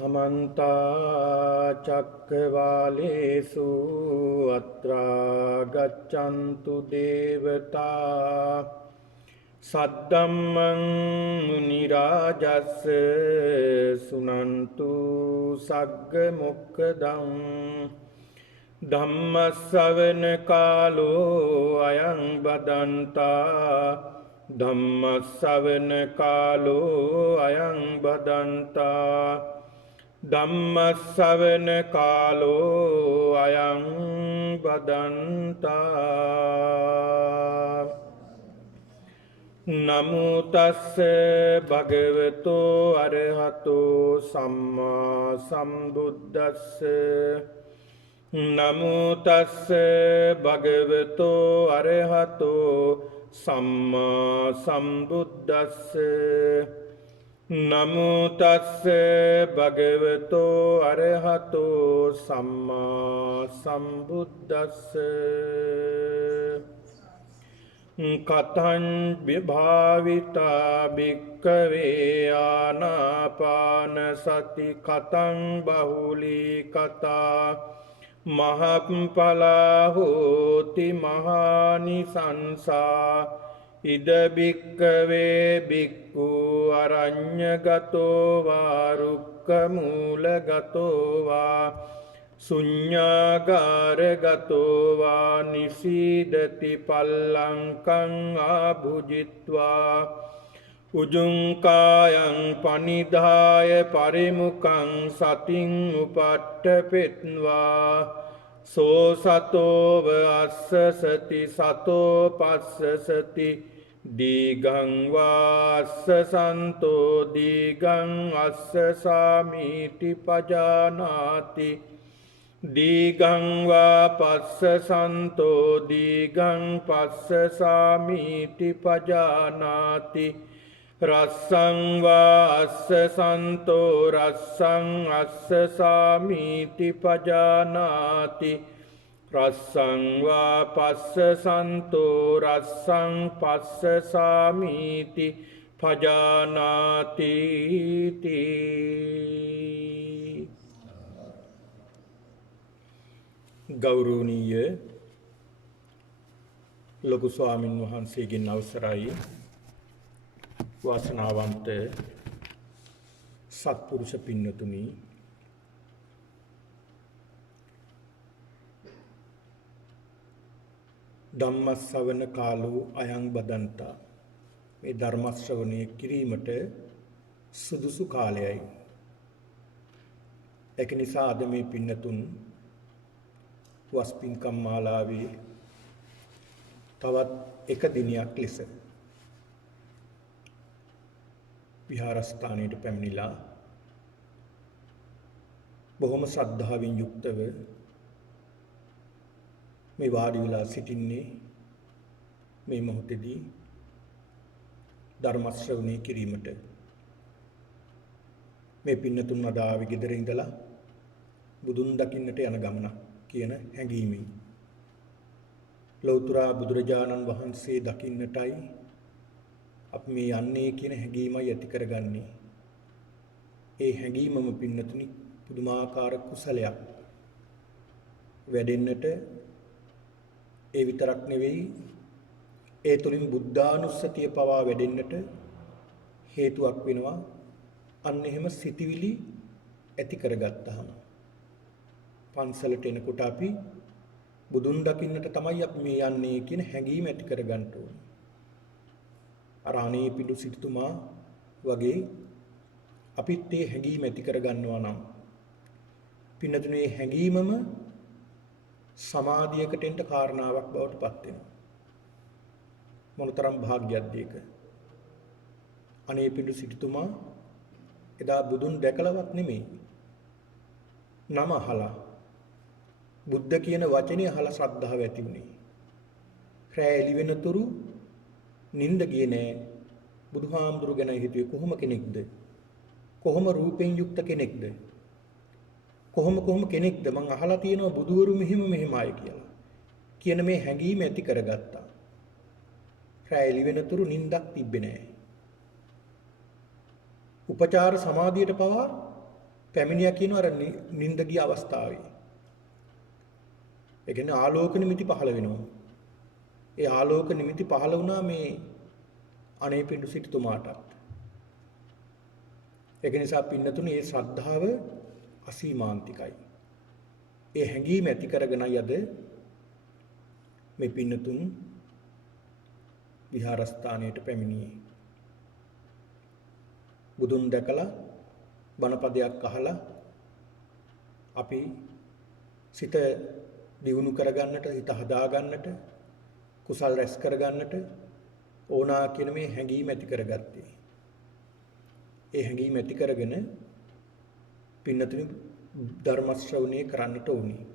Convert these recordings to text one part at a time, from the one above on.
समन्ता चक्रवालेषु अत्रा गच्छन्तु देवता सद्धम्मं मुनिराजस्य सुनन्तु सग्गमुक्खदं धम्मश्रवण कालो अयं बदन्ता धम्मश्रवण कालो अयं बदन्ता ධම්මස්සවන කාලෝ අයං බදන්තා නමෝ තස්ස භගවතෝ අරහතෝ සම්මා සම්බුද්දස්ස නමෝ තස්ස භගවතෝ අරහතෝ සම්මා සම්බුද්දස්ස නමෝ තස්ස භගවතෝ අරහතෝ සම්මා සම්බුද්දස්ස කතං විභාවිතා භික්ඛවේ ආනාපාන සති කතං බහුලී කතා මහප්ඵලා හෝති මහානිසංසා ඉද භික්ඛවේ භික්ඛු අරඤ්ඤගතෝ වා රුක්ඛමූලගතෝ වා ශුඤ්ඤාගාරගතෝ වා නිසීදති පල්ලංකං ආභුජිත්වා උජුං කායං පනිදාය පරිමුඛං සතින් උපට්ඨපෙත්වා සෝ සතෝව අස්ස සති සතෝ පස්ස සති දීගං වාස්ස සන්තෝ දීගං අස්ස සාමීති පජානාති දීගං වා පස්ස සන්තෝ දීගං පස්ස සාමීති පජානාති රස්සං වා අස්ස සන්තෝ රස්සං අස්ස සාමීති පජානාති රස්සං වා පස්ස සන්තෝ රස්සං පස්ස සාමීති පජානාති ගෞරවනීය ලොකු ස්වාමින් වහන්සේගෙන් අවසරයි වාසනාවන්ත සත්පුරුෂ පින්නතුනි ධම්මස්සවන කාලෝ අයං බදන්තා මේ ධර්ම ශ්‍රවණය කිරීමට සුදුසු කාලයයි. ඒක නිසා අද මේ පින්නතුන් වස්පින්කම් මාලාවේ තවත් එක දිනයක් ලෙස විහාරස්ථානයට පැමිණිලා බොහොම ශ්‍රද්ධාවෙන් යුක්තව මේ වාඩි වෙලා සිටින්නේ මේ මොහොතේදී ධර්ම ශ්‍රවණය කිරීමට. මේ පින්නතුන් අදාවි ගෙදර ඉඳලා බුදුන් දකින්නට යන ගමනක් කියන හැඟීමෙන් ලෞතර බුදුරජාණන් වහන්සේ දකින්නටයි අපි මේ යන්නේ කියන හැඟීමයි ඇති කරගන්නේ. ඒ හැඟීමම පින්නතුනි පුදුමාකාර කුසලයක් වැඩෙන්නට ඒ විතරක් නෙවෙයි ඒ තුලින් බුද්ධානුස්සතිය පවා වැඩෙන්නට හේතුවක් වෙනවා. අන්න එහෙම සිටිවිලි ඇති කරගත්තාම පන්සලට එනකොට අපි බුදුන් දකින්නට තමයි අපි මේ යන්නේ කියන හැඟීම ඇති කරගන්න ඕනේ. අරාණී පිඬු සිටුමා වගේ අපිත් මේ හැඟීම ඇති කරගන්නවා නම් පින්නතුනේ හැඟීමම සමාධියකට එන්න කාරණාවක් බවට පත් වෙනවා. මොනතරම් භාග්‍යයක්ද ඒක. අනේ පිඬු සිටුමා එදා බුදුන් දැකලවත් නෙමෙයි නම අහලා බුද්ධ කියන වචනේ අහලා ශ්‍රද්ධාව ඇති වුණේ. රැ එළි වෙනතුරු නිින්ද ගියේ නෑ. බුදුහාමුදුරු ගැන හිතුවේ කොහොම කෙනෙක්ද? කොහොම රූපෙන් යුක්ත කෙනෙක්ද? කොහොම කෙනෙක්ද? මං අහලා තියෙනවා බුදුවරු මෙහෙමයි කියලා. කියන මේ හැඟීම ඇති කරගත්තා. රැ එළි වෙනතුරු නිින්දක් තිබ්බේ නෑ. උපචාර සමාධියට පවා පැමිණියා කියනවා අර නිින්ද ගිය අවස්ථාවේ. ඒ කියන්නේ ආලෝක නිමිති පහළ වෙනවා. ඒ ආලෝක නිමිති පහළ වුණා මේ අනේපිඬු සිටුතුමාටත්. ඒක නිසා පින්නතුනේ මේ ශ්‍රද්ධාව අසීමාන්තිකයි. ඒ හැඟීම ඇති කරගෙනයි අද මේ පින්නතුන් විහාරස්ථානයට පැමිණියේ. බුදුන් දැකලා බණපදයක් අහලා අපි සිත දියුණු කරගන්නට, හිත හදාගන්නට, කුසල් රැස් කරගන්නට ඕනා කියන මේ හැඟීම ඇති කරගත්තේ. ඒ හැඟීම ඇති කරගෙන පින්නතුනි ධර්ම ශ්‍රවණය කරන්නට ඕනේ.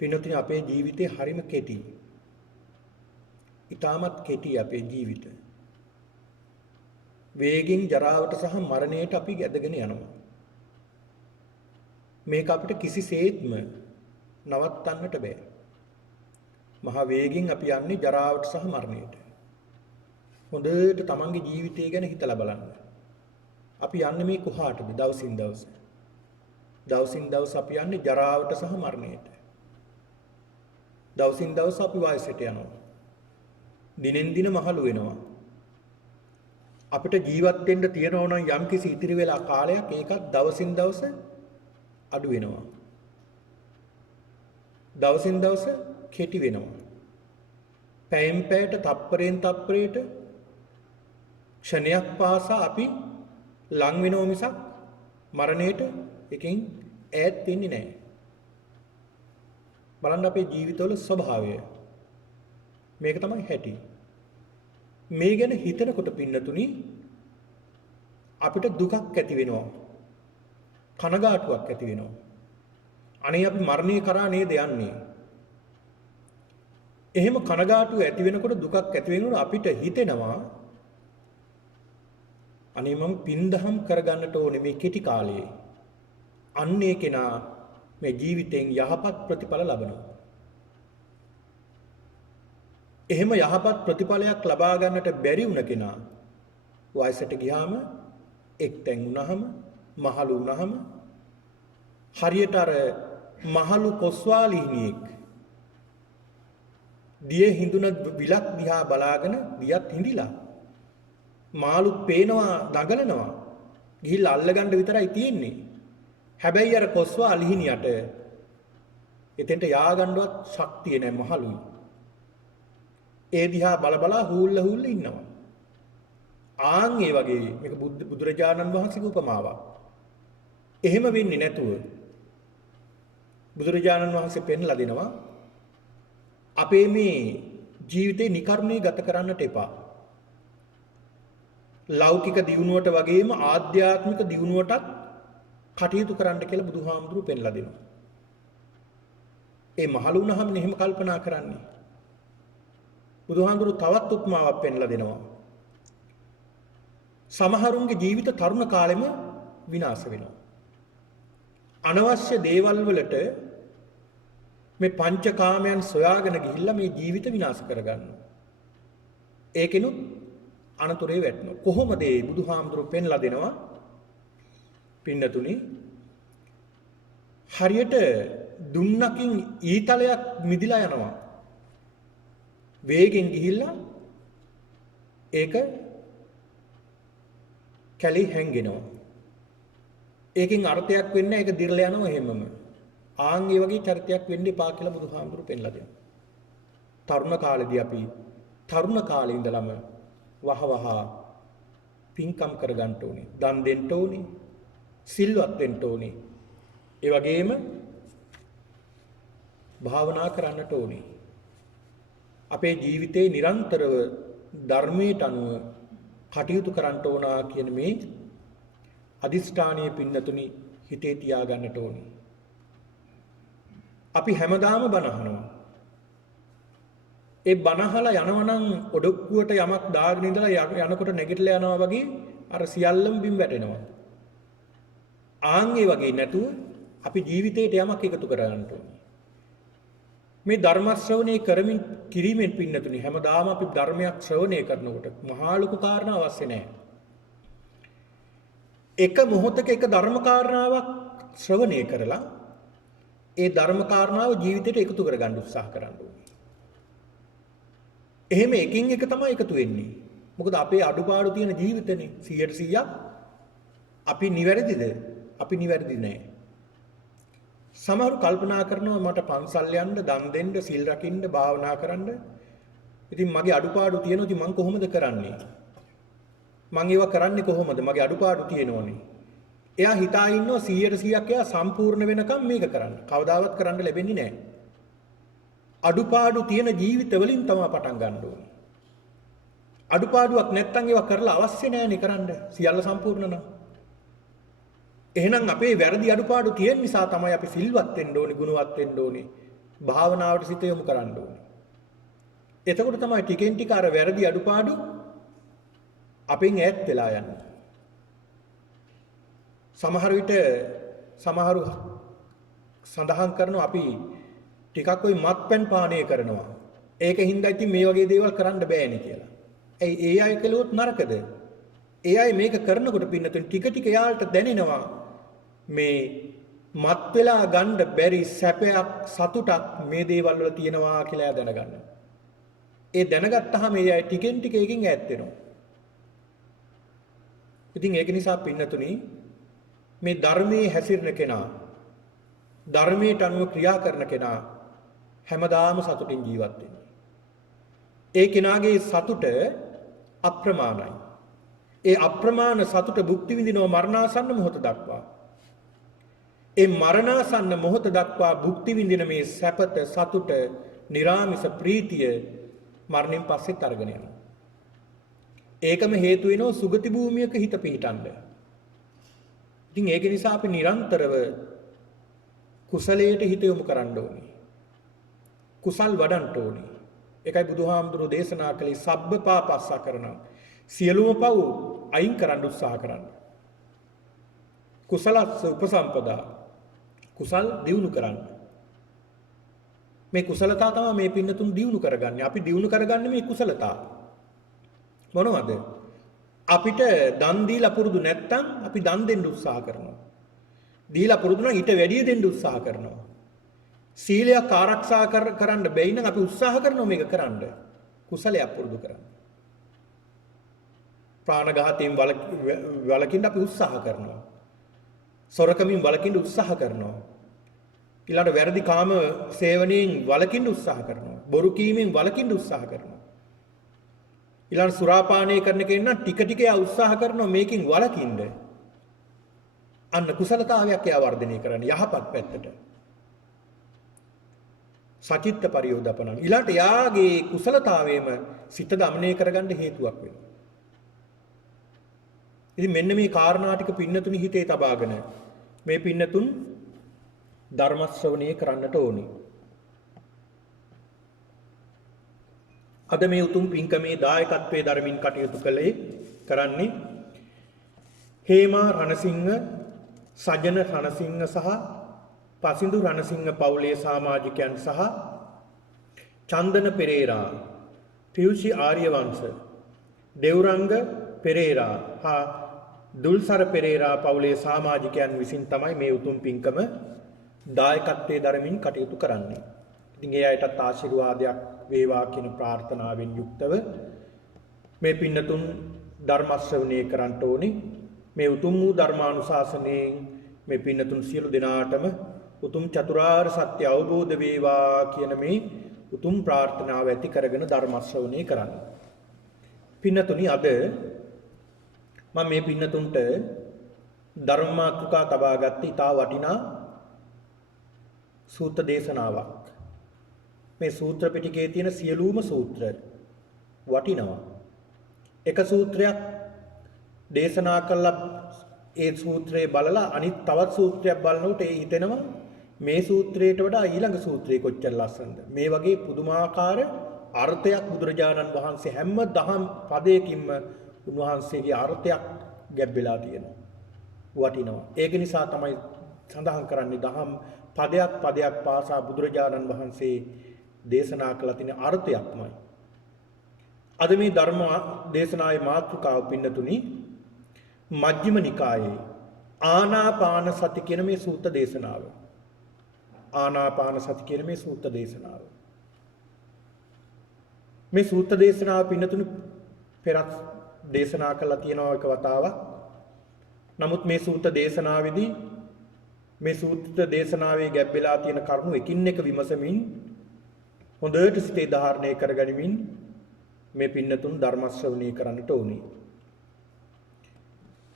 පින්නතුනි අපේ ජීවිතේ හරිම කෙටි. ඊටමත් කෙටි අපේ ජීවිතය. වේගින් ජරාවට සහ මරණයට අපි ඇදගෙන යනවා. මේක අපිට කිසිසේත්ම නවත්තන්නට බෑ. මහා වේගින් අපි යන්නේ ජරාවට සහ මරණයට. හොඳට තමන්ගේ ජීවිතය ගැන හිතලා බලන්න. අපි යන්නේ මේ කොහාටද දවසින් දවස? දවසින් දවස අපි යන්නේ ජරාවට සහ මරණයට. දවසින් දවස අපි වයසට යනවා. දිනෙන් දින මහලු වෙනවා. අපිට ජීවත් වෙන්න තියෙනවා නම් යම්කිසි ඉතිරි වෙලා කාලයක් ඒකත් දවසින් දවස අඩු වෙනවා. දවසින් දවස කෙටි වෙනවා. පැයෙන් පැයට තප්පරයෙන් තප්පරයට ක්ෂණයක් පාසා අපි ලං වෙනව මිසක් මරණයට එකෙන් ඈත් වෙන්නේ නැහැ. බලන්න අපේ ජීවිතවල ස්වභාවය. මේක තමයි හැටි. මේ ගැන හිතනකොට පින්නතුනි අපිට දුකක් ඇති වෙනවා. කනගාටුවක් ඇති වෙනවා. අනේ අපි මරණය කරා නේද යන්නේ? එහෙම කනගාටුව ඇති වෙනකොට දුකක් ඇති වෙනකොට අපිට හිතෙනවා අනේ මම පින්දහම් කරගන්නට ඕනේ මේ කෙටි කාලයේ. අන්නේ කෙනා මේ ජීවිතෙන් යහපත් ප්‍රතිඵල ලබනවා. එහෙම යහපත් ප්‍රතිඵලයක් ලබා ගන්නට බැරි වුණ කෙනා වයසට ගියාම එක්තැන් වුණාම මහලු වුණාම හරියට අර මහලු කොස්වාලීනියෙක් දිය හිඳුන විලක් දිහා බලාගෙන දියත් හිඳිලා මාළුත් පේනවා දඟලනවා ගිහිල්ලා අල්ලගන්න විතරයි තියෙන්නේ. හැබැයි අර කොස්වාලීනියට එතෙන්ට යාගන්නවත් ශක්තිය නැහැ මහලුයි. ඒ දිහා බල හූල්ල ඉන්නවා. ආන් ඒ වගේ මේක බුදුරජාණන් වහන්සේගේ උපමාවක්. එහෙම වෙන්නේ නැතුව බුදුරජාණන් වහන්සේ පෙන්ලා දෙනවා අපේ මේ ජීවිතේ නිකර්ණේ ගත කරන්නට එපා. ලෞකික දියුණුවට වගේම ආධ්‍යාත්මික දියුණුවටත් කටයුතු කරන්න කියලා බුදුහාමුදුරුවෝ පෙන්ලා දෙනවා. ඒ මහලු වුණාම එහෙම කල්පනා කරන්නේ. බුදුහාමුදුරුවෝ තවත් උපමාවක් පෙන්ලා දෙනවා. සමහරුන්ගේ ජීවිත තරුණ කාලෙම විනාශ වෙනවා. අනවශ්‍ය දේවල් වලට මේ පංචකාමයන් සොයාගෙන ගිහිල්ලා මේ ජීවිත විනාශ කරගන්නවා. ඒකිනුත් අනතුරේ වැටෙනවා. කොහොමද ඒ බුදුහාමුදුරුවෝ පෙන්ලා දෙනවා? පින්නතුනි හරියට දුන්නකින් ඊතලයක් මිදිලා යනවා. වේගෙන් ගිහිල්ලා ඒක කැලි හැංගෙනවා. ඒකෙන් අර්ථයක් වෙන්නේ ඒක දිර්ලා යනවා එහෙමම. ආන් ඒ වගේ චරිතයක් වෙන්න එපා කියලා බුදුහාමුදුරුවෝ පෙන්ලා දෙනවා. තරුණ කාලේදී අපි තරුණ කාලේ ඉඳලම වහවහ පින්කම් කරගන්න ඕනේ. දන් දෙන්න ඕනේ. සිල්වත් වෙන්න ඕනේ. ඒ වගේම භාවනා කරන්නට ඕනේ. අපේ ජීවිතේ නිරන්තරව ධර්මයට අනුව කටයුතු කරන්න ඕනා කියන මේ අදිෂ්ඨානීය පින්නතුනි හිතේ තියාගන්නට ඕනේ. අපි හැමදාම බණ අහනවා. ඒ බණ අහලා යනවනම් ඔඩොක්කුවට යමක් දාගෙන ඉඳලා යනකොට නැගිටලා යනවා වගේ අර සියල්ලම බිම් වැටෙනවා. ආන් ඒ වගේ නැතුව අපි ජීවිතේට යමක් එකතු කරගන්න ඕනේ. මේ ධර්ම ශ්‍රවණය කරමින් කිරීමෙන් පින්නතුනි හැමදාම අපි ධර්මයක් ශ්‍රවණය කරනකොට මහා ලොකු කාරණා අවශ්‍ය නැහැ. එක මොහොතක එක ධර්ම කාරණාවක් ශ්‍රවණය කරලා ඒ ධර්ම කාරණාව ජීවිතයට එකතු කරගන්න උත්සාහ කරන්න ඕනේ. එහෙම එකින් එක තමයි එකතු වෙන්නේ. මොකද අපේ අඩුපාඩු තියෙන ජීවිතනේ 100%ක් අපි නිවැරදිද? අපි නිවැරදි නෑ. සමහරු කල්පනා කරනවා මට පන්සල් යන්න, දන් දෙන්න, සිල් රකින්න, භාවනා කරන්න. ඉතින් මගේ අඩුපාඩු තියෙනවා. ඉතින් මං කොහොමද කරන්නේ? මං ඒවා කරන්නේ කොහොමද? මගේ අඩුපාඩු තියෙනවනේ. එයා හිතා ඉන්නවා 100%ක් එයා සම්පූර්ණ වෙනකම් මේක කරන්න. කවදාවත් කරන්න ලැබෙන්නේ නැහැ. අඩුපාඩු තියෙන ජීවිත වලින් තමයි පටන් ගන්න ඕනේ. අඩුපාඩුවක් නැත්තම් ඒවා කරලා අවශ්‍ය නැහැනේ කරන්න. සියල්ල සම්පූර්ණ නම්. එහෙනම් අපේ වැරදි අඩුපාඩු තියෙන නිසා තමයි අපි සිල්වත් වෙන්න ඕනේ, ගුණවත් වෙන්න ඕනේ, භාවනාවට සිත යොමු කරන්න ඕනේ. එතකොට තමයි ටිකෙන් ටික අර වැරදි අඩුපාඩු අපෙන් ඈත් වෙලා යන්නේ. සමහර විට සමහරු සඳහන් කරනවා අපි ටිකක් ওই මත්පැන් පානය කරනවා. ඒකින්ද ඉතින් මේ වගේ දේවල් කරන්න බෑනේ කියලා. ඒ අය කළොත් නරකද? ඒ අය මේක කරනකොට පින්නතුන් ටික ටික යාලට දැනෙනවා මේ මත් වෙලා ගන්න බැරි සැපයක් සතුටක් මේ දේවල් වල තියෙනවා කියලා දැනගන්න. ඒ දැනගත්තාම ඒ අය ටිකෙන් ටික එකකින් ඈත් වෙනවා. ඉතින් ඒක නිසා පින්නතුනි මේ ධර්මයේ හැසිරෙන කෙනා ධර්මයට අනුව ක්‍රියා කරන කෙනා හැමදාම සතුටින් ජීවත් වෙනවා. ඒ කෙනාගේ සතුට අප්‍රමාණයි. ඒ අප්‍රමාණ සතුට භුක්ති විඳිනවා මරණාසන්න මොහොත දක්වා. ඒ මරණාසන්න මොහොත දක්වා භුක්ති විඳින මේ සැපත සතුට නිරාමිස ප්‍රීතිය මරණයෙන් පස්සෙත් අරගෙන යනවා. ඒකම හේතු වෙනවා සුගති භූමියක හිත පිහිටන්න. ඉතින් ඒක නිසා අපි නිරන්තරව කුසලයට හිත යොමු කරන්න ඕනේ. කුසල් වඩන්න ඕනේ. ඒකයි බුදුහාමුදුරෝ දේශනා කළේ සබ්බ පාපස්සා කරනවා. සියලුම පව් අයින් කරන්න උත්සාහ කරන්න. කුසලස්ස උපසම්පදා කුසල් දියුණු කරන්න. මේ කුසලතා තමයි මේ පින්නතුන් දියුණු කරගන්නේ. අපි දියුණු කරගන්නේ මේ කුසලතා. මොනවද? අපිට දන් දීලා පුරුදු නැත්තම් අපි දන් දෙන්න උත්සාහ කරනවා. දීලා පුරුදු නම් ඊට වැඩිය දෙන්න උත්සාහ කරනවා. සීලයක් ආරක්ෂා කරන්න බැයි නම් අපි උත්සාහ කරනවා මේක කරන්න. කුසලයක් පුරුදු කරන්න. ප්‍රාණඝාතයෙන් වළකින්න අපි උත්සාහ කරනවා. සොරකමින් වළකින්න උත්සාහ කරනවා. ඊළඟ වැරදි කාම සේවනයෙන් වළකින්න උත්සාහ කරනවා. බොරු කීමෙන් වළකින්න උත්සාහ කරනවා. ඊළඟ සුරාපානය කරන කෙනා ටික ටික උත්සාහ කරනවා මේකෙන් වළකින්න. අන්න කුසලතාවයක් එයා වර්ධනය කරන්න යහපත් පැත්තට. සචිත්ත පරියෝදපන. ඊළඟට යාගේ කුසලතාවයම සිත දමනය කරගන්න හේතුවක් වෙනවා. ඉතින් මෙන්න මේ කාරණා ටික පින්නතුනි හිතේ තබාගෙන මේ පින්නතුන් ධර්ම ශ්‍රවණය කරන්නට ඕනේ. අද මේ උතුම් පින්කමේ දායකත්වයේ ධර්මින් කටයුතු කරන්නේ හේමා රණසිංහ, සජන රණසිංහ සහ පසිඳු රණසිංහ පවුලේ සමාජිකයන් සහ චන්දන පෙරේරා, පියුෂි ආර්යවංශ, දෙව්රංග පෙරේරා හා දුල්සර පෙරේරා පවුලේ සමාජිකයන් විසින් තමයි මේ උතුම් පින්කම දායකත්වයේ ධර්මින් කටයුතු කරන්නේ. ඉතින් ඒ අයටත් ආශිර්වාදයක් වේවා කියන ප්‍රාර්ථනාවෙන් යුක්තව මේ පින්නතුන් ධර්ම ශ්‍රවණය කරන්ට ඕනේ. මේ උතුම් වූ ධර්මානුශාසනයෙන් මේ පින්නතුන් සියලු දෙනාටම උතුම් චතුරාර්ය සත්‍ය අවබෝධ වේවා කියන මේ උතුම් ප්‍රාර්ථනාව ඇති කරගෙන ධර්ම ශ්‍රවණය කරන්න. පින්නතුනි අද මම මේ පින්නතුන්ට ධර්ම මාතෘකා තබා ගත්ත ඉතා වටිනා සූත්‍ර දේශනාවක්. මේ සූත්‍ර පිටකයේ තියෙන සියලුම සූත්‍ර වටිනවා. එක සූත්‍රයක් දේශනා කළා ඒ සූත්‍රය බලලා අනිත් තවත් සූත්‍රයක් බලනකොට ඒ හිතෙනවා මේ සූත්‍රයට වඩා ඊළඟ සූත්‍රය කොච්චර ලස්සනද. මේ වගේ පුදුමාකාර අර්ථයක් බුදුරජාණන් වහන්සේ හැම දහම් පදයකින්ම උන්වහන්සේගේ අර්ථයක් ගැබ්බෙලා තියෙනවා. වටිනවා. ඒක නිසා තමයි සඳහන් කරන්නේ දහම් පදයක් පාසා බුදුරජාණන් වහන්සේ දේශනා කළ තියෙන අර්ථයක්මයි. අද මේ ධර්ම දේශනාවේ මාතෘකාව පින්නතුනි මජ්ක්‍ධිම නිකායේ ආනාපාන සති කියන මේ සූත්‍ර දේශනාව. ආනාපාන සති කියන මේ සූත්‍ර දේශනාව. මේ සූත්‍ර දේශනාව පින්නතුණු පෙරත් දේශනා කළා තියෙනවා එක වතාවක්. නමුත් මේ සූත්‍ර දේශනාවේදී මේ සූත්‍ර දේශනාවේ ගැබ් වෙලා තියෙන කරුණු එකින් එක විමසමින් හොඳට සිතේ ධාරණය කරගනිමින් මේ පින්නතුන් ධර්ම ශ්‍රවණය කරන්නට ඕනේ.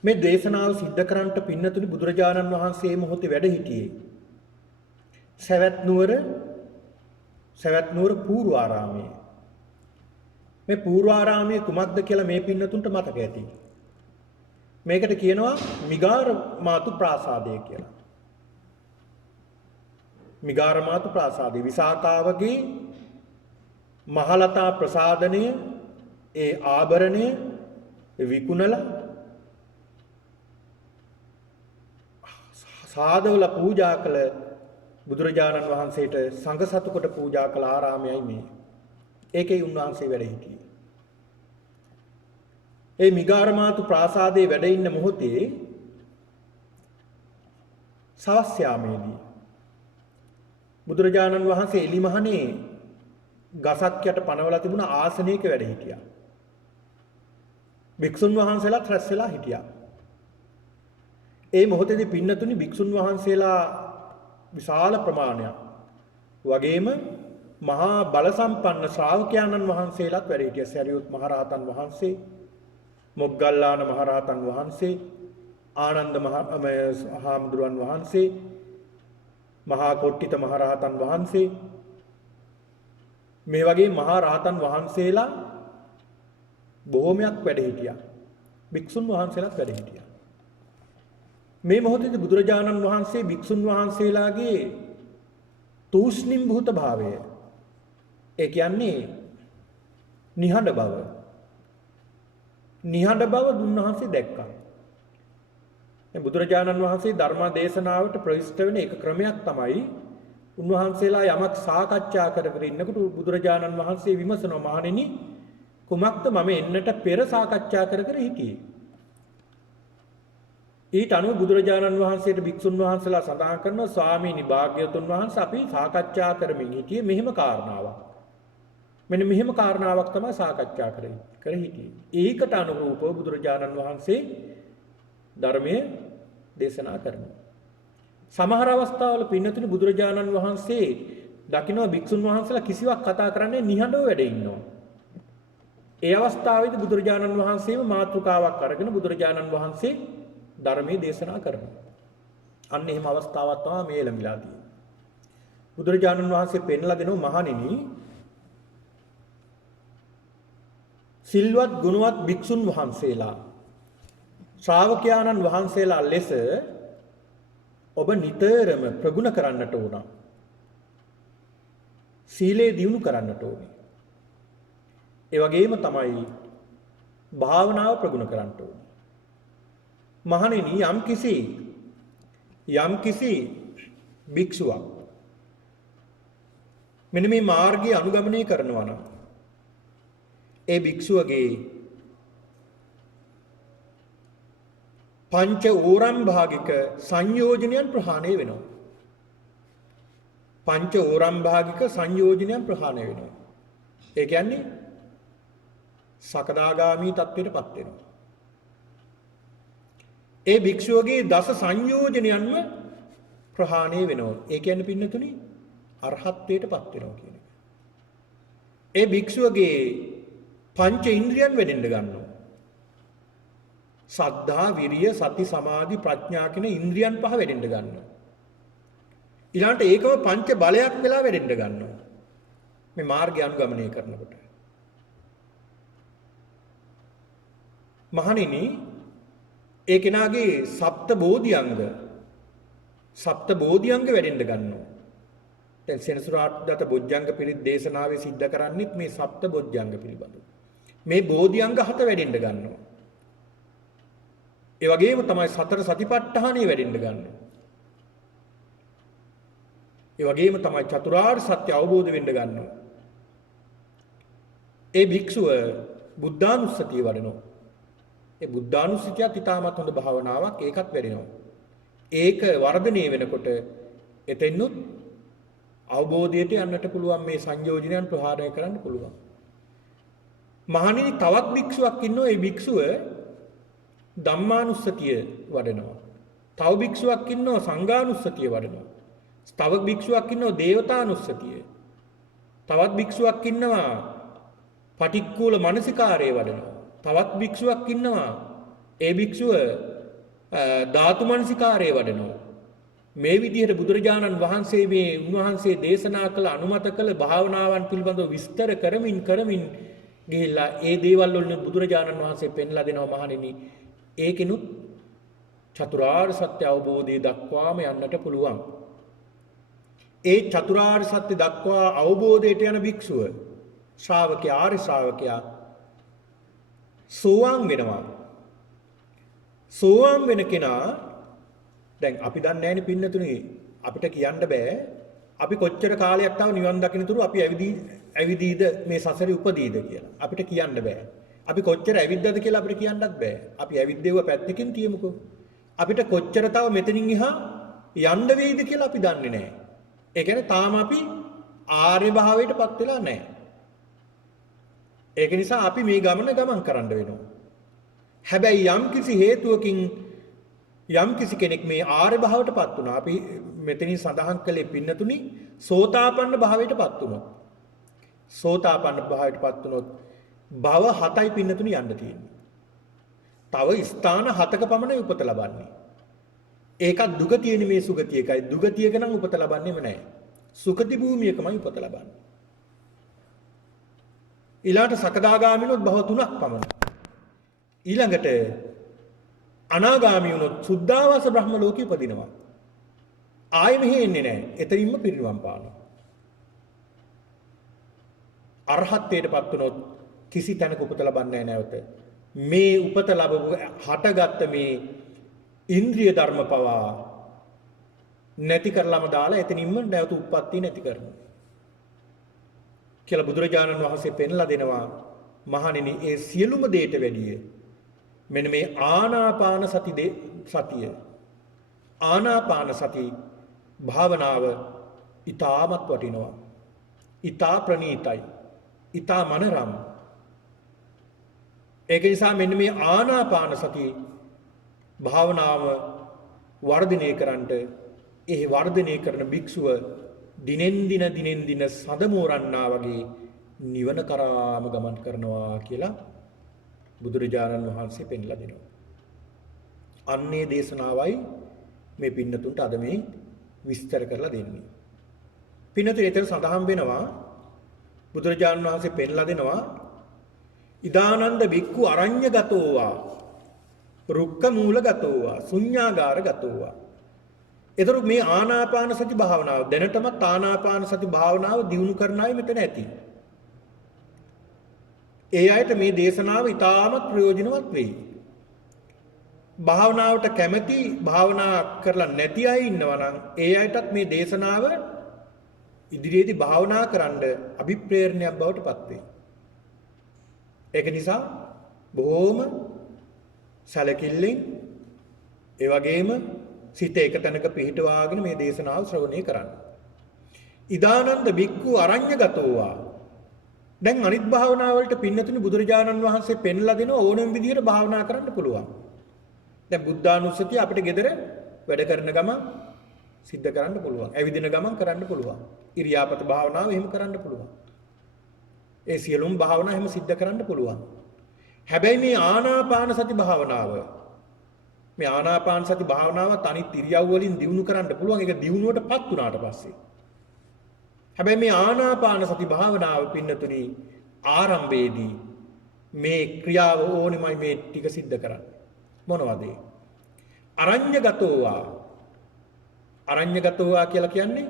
මේ දේශනාව සිද්ධ කරන්නට පින්නතුනි බුදුරජාණන් වහන්සේ මොහොතේ වැඩ සිටියේ සවැත් නුවර පූර්වාරාමයේ. මේ පූර්වාරාමයේ කුමක්ද කියලා මේ පින්නතුන්ට මතක ඇති. මේකට කියනවා මිගාර මාතු ප්‍රාසාදය කියලා. මිගාර මාතු ප්‍රාසාදය විසාකාවගේ මහලතා ප්‍රසාදනය ඒ ආභරණය විකුණලා සාදවල පූජා කළ බුදුරජාණන් වහන්සේට සංඝ සතු කොට පූජා කළ ආරාමයයි මේ. ඒකේ උන්වහන්සේ වැඩ සිටියේ. ඒ මිගාරමාතු ප්‍රාසාදයේ වැඩ ඉන්න මොහොතේ සවස් යාමේදී බුදුරජාණන් වහන්සේ එලිමහනේ ගසක් යට පනවලා තිබුණ ආසනයක වැඩ හිටියා. භික්ෂුන් වහන්සේලාත් රැස් වෙලා හිටියා. ඒ මොහොතේදී පින්නතුනි භික්ෂුන් වහන්සේලා විශාල ප්‍රමාණයක් වගේම මහා බල සම්පන්න ශ්‍රාවකයන්න් වහන්සේලාත් වැඩ හිටියා. සරියුත් මහරහතන් වහන්සේ, මොග්ගල්ලාන මහරහතන් වහන්සේ, ආනන්ද හාමුදුරුවන් වහන්සේ, මහා කොට්ටිත මහරහතන් වහන්සේ, මේ වගේ මහා රහතන් වහන්සේලා බොහෝමයක් වැඩ හිටියා. භික්ෂුන් වහන්සේලාත් වැඩ හිටියා. මේ මොහොතේදී බුදුරජාණන් වහන්සේ භික්ෂුන් වහන්සේලාගේ තූෂ්ණිම් භූත භාවය, ඒ කියන්නේ නිහඬ බව දුන්වහන්සේ දැක්කා. මේ බුදුරජාණන් වහන්සේ ධර්ම දේශනාවට ප්‍රවිෂ්ඨ වෙන එක ක්‍රමයක් තමයි උන්වහන්සේලා යමක් සාකච්ඡා කරගෙන ඉන්නකොට බුදුරජාණන් වහන්සේ විමසනවා, මහණෙනි කුමක්ද මම එන්නට පෙර සාකච්ඡා කර හිටියේ. ඊට අනුව බුදුරජාණන් වහන්සේට භික්ෂුන් වහන්සේලා සඳහන් කරනවා, ස්වාමීනි භාග්‍යවතුන් වහන්සේ අපි සාකච්ඡා කරමින් හිටියේ මෙහෙම කාරණාවක්. මෙන්න මෙහෙම කාරණාවක් තමයි සාකච්ඡා කර හිටියේ. ඒකට අනුරූපව බුදුරජාණන් වහන්සේ ධර්මයේ දේශනා කරනවා. සමහර අවස්ථාවල පින්නතුනි බුදුරජාණන් වහන්සේ දකින්න භික්ෂුන් වහන්සේලා කිසිවක් කතා කරන්නේ නිහඬව වැඩ ඉන්නවා. ඒ අවස්ථාවේදී බුදුරජාණන් වහන්සේම මාතෘකාවක් අරගෙන බුදුරජාණන් වහන්සේ ධර්මයේ දේශනා කරනවා. අන්න එහෙම අවස්ථාවක් තමයි මේ ලැබිලා තියෙන්නේ. බුදුරජාණන් වහන්සේ පෙන්ලා දෙනවා, මහණෙනි සිල්වත් ගුණවත් භික්ෂුන් වහන්සේලා ශ්‍රාවකයාණන් වහන්සේලා ලෙස ඔබ නිතරම ප්‍රගුණ කරන්නට ඕන. සීලය දියුණු කරන්නට ඕනේ. ඒ වගේම තමයි භාවනාව ප්‍රගුණ කරන්නට ඕනේ. මහණෙනි යම්කිසි භික්ෂුවක් මෙන්න මේ මාර්ගය අනුගමනය කරනවා නම් ඒ භික්ෂුවගේ පංච ඕරම් භාගික සංයෝජනයන් ප්‍රහාණය වෙනවා. පංච ඕරම් භාගික සංයෝජනයන් ප්‍රහාණය වෙනවා. ඒ කියන්නේ සකදාගාමී තත්ත්වයටපත් වෙනවා. ඒ භික්ෂුවගේ දස සංයෝජනයන්ම ප්‍රහාණය වෙනවා. ඒ කියන්නේ පින්නතුනි අරහත්ත්වයටපත් වෙනවා කියන එක. ඒ භික්ෂුවගේ පංච ඉන්ද්‍රියන් වැඩෙන්න ගන්නවා. සද්ධා, විරිය, සති, සමාධි, ප්‍රඥා කියන ඉන්ද්‍රියන් පහ වැඩෙන්න ගන්නවා. ඊළඟට ඒකම පංච බලයක් වෙලා වැඩෙන්න ගන්නවා. මේ මාර්ගය අනුගමනය කරනකොට. මහණෙනි ඒ කෙනාගේ සප්ත බෝධිඅංග වැඩෙන්න ගන්නවා. දැන් සෙනසුරාදා බොජ්ජංග පිරිත් දේශනාවේ සිද්ධ කරන්නේත් මේ සප්ත බොජ්ජංග පිළිබඳව. මේ බෝධිඅංග 7 වැඩෙන්න ගන්නවා. ඒ වගේම තමයි සතර සතිපට්ඨානෙ වැඩෙන්න ගන්නවා. ඒ වගේම තමයි චතුරාර්ය සත්‍ය අවබෝධ වෙන්න ගන්නවා. ඒ භික්ෂුව බුද්ධානුස්සතිය වඩනවා. ඒ බුද්ධානුස්සතියත් ඊටමත් හොඳ භාවනාවක්. ඒකත් වැඩෙනවා. ඒක වර්ධනය වෙනකොට එතෙන්නුත් අවබෝධයට යන්නට පුළුවන්, මේ සංයෝජනයන් ප්‍රහාණය කරන්න පුළුවන්. මහණෙනි තවත් භික්ෂුවක් ඉන්නවා. ඒ භික්ෂුව ධම්මානුස්සතිය වඩනවා. තව භික්ෂුවක් ඉන්නවා සංඝානුස්සතිය වඩනවා. තව භික්ෂුවක් ඉන්නවා දේවතානුස්සතිය. තවත් භික්ෂුවක් ඉන්නවා පටික්කුල මනසිකාරය වඩනවා. තවත් භික්ෂුවක් ඉන්නවා ඒ භික්ෂුව ධාතු මනසිකාරය වඩනවා. මේ විදිහට බුදුරජාණන් වහන්සේ මේ උන්වහන්සේ දේශනා කළ අනුමත කළ භාවනාවන් පිළිබඳව විස්තර කරමින් ගිහිල්ලා ඒ දේවල් වලින් බුදුරජාණන් වහන්සේ පෙන්ලා දෙනවා මහණෙනි. ඒකිනුත් චතුරාර්ය සත්‍ය අවබෝධය දක්වාම යන්නට පුළුවන්. ඒ චතුරාර්ය සත්‍ය දක්වා අවබෝධයට යන භික්ෂුව ශ්‍රාවකයා ආර්ය ශ්‍රාවකයා සෝවාන් වෙනවා. සෝවාන් වෙන කෙනා දැන් අපි දන්නේ නැහැනේ පින්නතුනේ, අපිට කියන්න බෑ අපි කොච්චර කාලයක් තව නිවන් දකින්නතුරු අපි ඇවිදීද මේ සසරේ උපදීද කියලා. අපිට කියන්න බෑ. අපි කොච්චර ඇවිද්දද කියලා අපිට කියන්නත් බෑ. අපි ඇවිද්දේව පැත්තකින් තියමුකෝ. අපිට කොච්චර තව මෙතනින් එහා යන්න වෙයිද කියලා අපි දන්නේ නැහැ. ඒ කියන්නේ තාම අපි ආර්ය භාවයටපත් වෙලා නැහැ. ඒක නිසා අපි මේ ගමන් කරන්න වෙනවා. හැබැයි යම්කිසි හේතුවකින් යම්කිසි කෙනෙක් මේ ආර්ය භාවයටපත් වුණා. අපි මෙතනින් සඳහන් කළේ පින්නතුනි සෝතාපන්න භාවයටපත් වුණොත්. සෝතාපන්න භාවයටපත් වුණොත් භව 7යි පින්නතුනි යන්න තියෙන්නේ. තව ස්ථාන 7ක පමණ උපත ලබන්නේ. ඒකත් දුගතිය නෙමේ සුගතියකයි. දුගතියක නම් උපත ලබන්නේම නැහැ. සුගති භූමියකමයි උපත ලබන්නේ. ඊළාට සකදාගාමිනොත් භව 3ක් පමණ. ඊළඟට අනාගාමී වුණොත් සුද්ධාවාස බ්‍රහ්ම ලෝකෙ උපදිනවා. ආයෙ මෙහෙ එන්නේ නැහැ. එතනින්ම පිරිනිවන් පානවා. අරහත්ත්වයටපත් වුණොත් කිසි තැනක උපත ලබන්නේ නැහැ නැවත. මේ උපත ලැබුව හටගත්ත මේ ඉන්ද්‍රිය ධර්ම පවා නැති කරලම දාලා එතනින්ම නැවත උප්පත්ති නැති කරනවා කියලා බුදුරජාණන් වහන්සේ පෙන්ලා දෙනවා. මහණෙනි ඒ සියලුම දේට වැඩිය මෙන්න මේ ආනාපාන සතිය ආනාපාන සති භාවනාව ඊටමත් වටිනවා. ඊටා ප්‍රණීතයි. ඊටා මනරම්. ඒක නිසා මෙන්න මේ ආනාපාන සති භාවනාව වර්ධනය කරන්නට ඒ වර්ධනය කරන භික්ෂුව දිනෙන් දින සඳමෝරන්නා වගේ නිවන කරාම ගමන් කරනවා කියලා බුදුරජාණන් වහන්සේ පෙන්ලා දෙනවා. අන්නේ දේශනාවයි මේ පින්නතුන්ට අද මේ විස්තර කරලා දෙන්නේ. පින්නතුන් ඊතර සඳහන් වෙනවා බුදුරජාණන් වහන්සේ පෙන්ලා දෙනවා ඉදානන්ද බික්ඛු අරඤ්‍යගතෝවා රුක්ක මූලගතෝවා ශුඤ්ඤාගාරගතෝවා. ඒතර මේ ආනාපාන සති භාවනාව දැනටමත් ආනාපාන සති භාවනාව දියුණු කරන අය මෙතන ඇති. ඒ අයට මේ දේශනාව ඉතාමත් ප්‍රයෝජනවත් වෙයි. භාවනාවට කැමැති භාවනා කරලා නැති අය ඉන්නවා නම් ඒ අයටත් මේ දේශනාව ඉදිරියේදී භාවනා කරන්න අභිප්‍රේරණයක් බවට පත් වෙයි. ඒක නිසා බොහෝම සැලකිල්ලෙන් ඒ වගේම සිත එක තැනක පිහිටවාගෙන මේ දේශනාව ශ්‍රවණය කරන්න. ඉදානන්ද බික්ඛු අරඤ්‍යගතෝවා. දැන් අනිත් භාවනා වලට පින්නතුනි බුදුරජාණන් වහන්සේ පෙන්ලා දෙන ඕනම විදිහට භාවනා කරන්න පුළුවන්. දැන් බුද්ධානුස්සතිය අපිට gedara වැඩ කරන ගමන් සිද්ධ කරන්න පුළුවන්. ඇවිදින ගමන් කරන්න පුළුවන්. ඉරියාපත භාවනාව එහෙම කරන්න පුළුවන්. ඒ සියලුම භාවනා එහෙම සිද්ධ කරන්න පුළුවන්. හැබැයි මේ ආනාපාන සති භාවනාව අනිත් ඉරියව් වලින් දියුණු කරන්න පුළුවන්. ඒක දියුණුවටපත් වුණාට පස්සේ. හැබැයි මේ ආනාපාන සති භාවනාව පින්නතුනි ආරම්භයේදී මේ ක්‍රියාව ඕනෙමයි මේ ටික සිද්ධ කරන්න. මොනවද ඒ? අරඤ්‍යගතෝවා කියලා කියන්නේ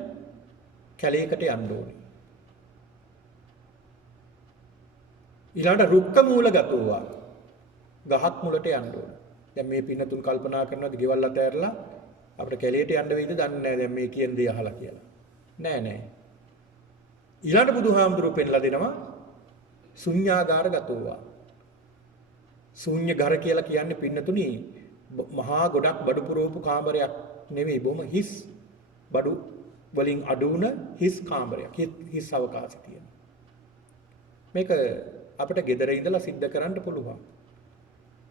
කැලේකට යන්න ඕනේ. ඊළඟට රුක්ක මූලගතෝවා ගහක් මුලට යන්න ඕනේ. දැන් මේ පින්නතුන් කල්පනා කරනවාද ගෙවල් අතහැරලා අපිට කැලේට යන්න වෙයිද දන්නේ නැහැ දැන් මේ කියන දේ අහලා කියලා. නෑ. ඊළඟ බුදුහාමුදුරුවෝ පෙන්ලා දෙනවා ශුඤ්ඤාගාරගතෝවා. ශූන්‍ය ඝර කියලා කියන්නේ පින්නතුනි මහා ගොඩක් බඩු පුරවපු කාමරයක් නෙවෙයි බොහොම හිස් බඩු වලින් අඩු වුණ හිස් කාමරයක් හිස් අවකාශය තියෙන. මේක අපිට gedara ඉඳලා සිද්ධ කරන්න පුළුවන්.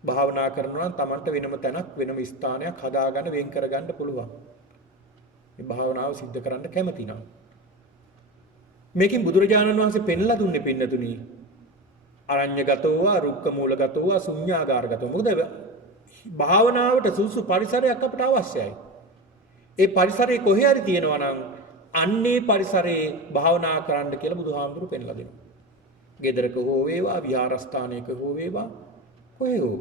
භාවනා කරනවා නම් Tamanට වෙනම තැනක් වෙනම ස්ථානයක් හදාගන්න වෙන් කරගන්න පුළුවන්. මේ භාවනාව සිද්ධ කරන්න කැමති නම් මේකෙන් බුදුරජාණන් වහන්සේ පෙන්ලා දුන්නේ පින්නතුනි අරඤ්‍යගතෝව රුක්ක මූලගතෝව ශුඤ්ඤාගාරගතෝව. මොකද භාවනාවට සුසු පරිසරයක් අපට අවශ්‍යයි. ඒ පරිසරය කොහේ හරි තියෙනවා නම් අන්නේ පරිසරයේ භාවනා කරන්න කියලා බුදුහාමුදුරු පෙන්ලා දෙනවා. ගෙදරක හෝ වේවා විහාරස්ථානයක හෝ වේවා කොහේ හෝ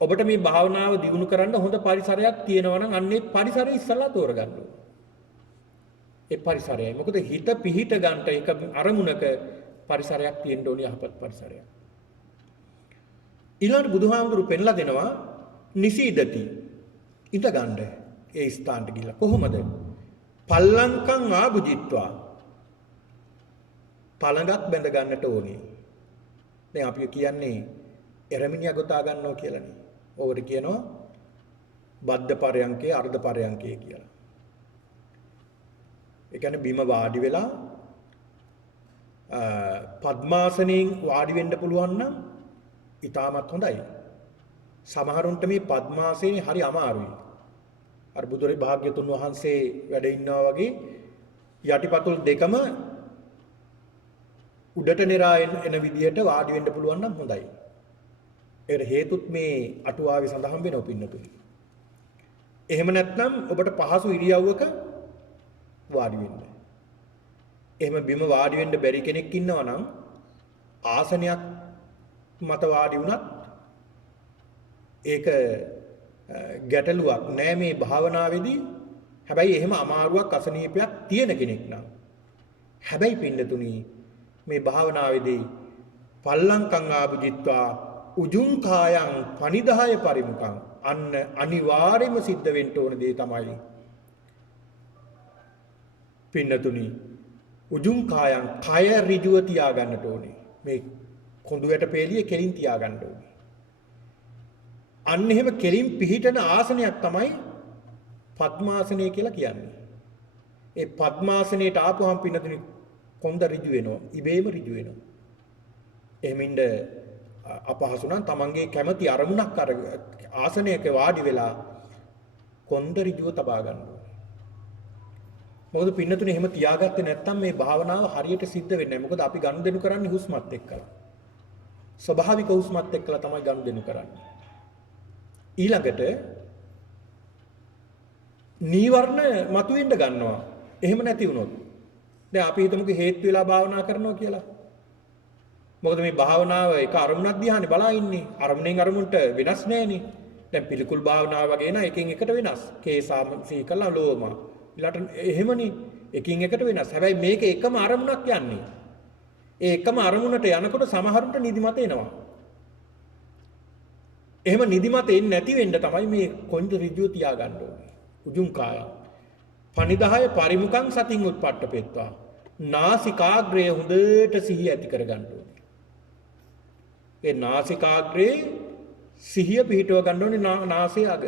ඔබට මේ භාවනාව දියුණු කරන්න හොඳ පරිසරයක් තියෙනවා නම් අන්නේ පරිසරය ඉස්සලා තෝරගන්න ඕනේ. ඒ පරිසරයයි. මොකද හිත පිහිට ගන්නට එක අරමුණක පරිසරයක් තියෙන්න ඕනේ යහපත් පරිසරයක්. ඊළඟ බුදුහාමුදුරු පෙන්ලා දෙනවා නිසීදති ඉඳ ගන්න. ඒ ස්ථානට ගිහිල්ලා කොහොමද? පල්ලංකං ආභුජිත්වා පළඟක් බැඳ ගන්නට ඕනේ. දැන් අපි කියන්නේ එරමිනියා ගොතා ගන්නවා කියලානේ. ඕකට කියනවා බද්ධ පරයන්කේ අර්ධ පරයන්කේ කියලා. ඒ කියන්නේ බිම වාඩි වෙලා පద్මාසනෙන් වාඩි වෙන්න පුළුවන් නම් ඊටමත් හොඳයි. සමහරුන්ට මේ පద్මාසනේ හරි අමාරුයි. අර බුදුරේ භාග්‍යතුන් වහන්සේ වැඩ ඉන්නවා වගේ යටිපතුල් දෙකම උඩට නෙරා එන විදිහට වාඩි වෙන්න පුළුවන් නම් හොඳයි. ඒකට හේතුත් මේ අටුවාවේ සඳහන් වෙනවා පින්නතුනි. එහෙම නැත්නම් ඔබට පහසු ඉරියව්වක වාඩි වෙන්න. එහෙම බිම වාඩි වෙන්න බැරි කෙනෙක් ඉන්නවා නම් ආසනයක් මත වාඩි වුණත් ඒක ගැටලුවක් නෑ මේ භාවනාවේදී. හැබැයි එහෙම අමාරුවක් අසනීපයක් තියෙන කෙනෙක් නම් හැබැයි පින්නතුනි මේ භාවනාවේදී පල්ලංකං ආභුජිත්වා උජුං කායං පනිදාය පරිමුඛං අන්න අනිවාර්යයෙන්ම සිද්ධ වෙන්න ඕන දේ තමයි පින්නතුනි උජුං කායං කය ඍජුව තියා ගන්නට ඕනේ. මේ කොඳු වැට පෙළිය කෙලින් තියා ගන්න ඕනේ. අන්න එහෙම කෙලින් පිහිටන ආසනයක් තමයි පద్මාසනය කියලා කියන්නේ. ඒ පద్මාසනයට ආපුවම පින්නතුනි කොන්ද ඍජු වෙනවා. ඉබේම ඍජු වෙනවා. එහෙම ඉන්න අපහසු නම් තමන්ගේ කැමැති අරමුණක් අර ආසනයක වාඩි වෙලා කොන්ද ඍජුව තබා ගන්න ඕනේ. මොකද පින්නතුනි එහෙම තියාගත්තේ නැත්නම් මේ භාවනාව හරියට සිද්ධ වෙන්නේ නැහැ. මොකද අපි ගනුදෙනු කරන්නේ හුස්මත් එක්කලා. ස්වභාවික හුස්මත් එක්කලා තමයි ගනුදෙනු කරන්නේ. ඊළඟට නීවරණ මතුවෙන්න ගන්නවා. එහෙම නැති වුණොත් දැන් අපි හිතමුකෝ හේතු වෙලා භාවනා කරනවා කියලා. මොකද මේ භාවනාව එක අරමුණක් දිහානේ බලා ඉන්නේ. අරමුණෙන් අරමුණට වෙනස් නැහැනේ. දැන් පිළිකුල් භාවනාව වගේ නා එකින් එකට වෙනස්. කේසාම සීකලා ලෝම. ඊළාට එහෙමනේ එකින් එකට වෙනස්. හැබැයි මේක එකම අරමුණක් යන්නේ. ඒ එකම අරමුණට යනකොට සමහරුන්ට නිදිමත එනවා. එහෙම නිදිමත එන්නේ නැති වෙන්න තමයි මේ කොන්ද ඍජුව තියාගන්න ඕනේ. උජුං කාය. පනිදාය පරිමුඛං සතින් උත්පට්ඨපෙත්වා. නාසිකාග්‍රය හොඳට සිහිය ඇති කරගන්න ඕනේ. ඒ නාසිකාග්‍රේ සිහිය පිහිටව ගන්න ඕනේ නාසයේ අග.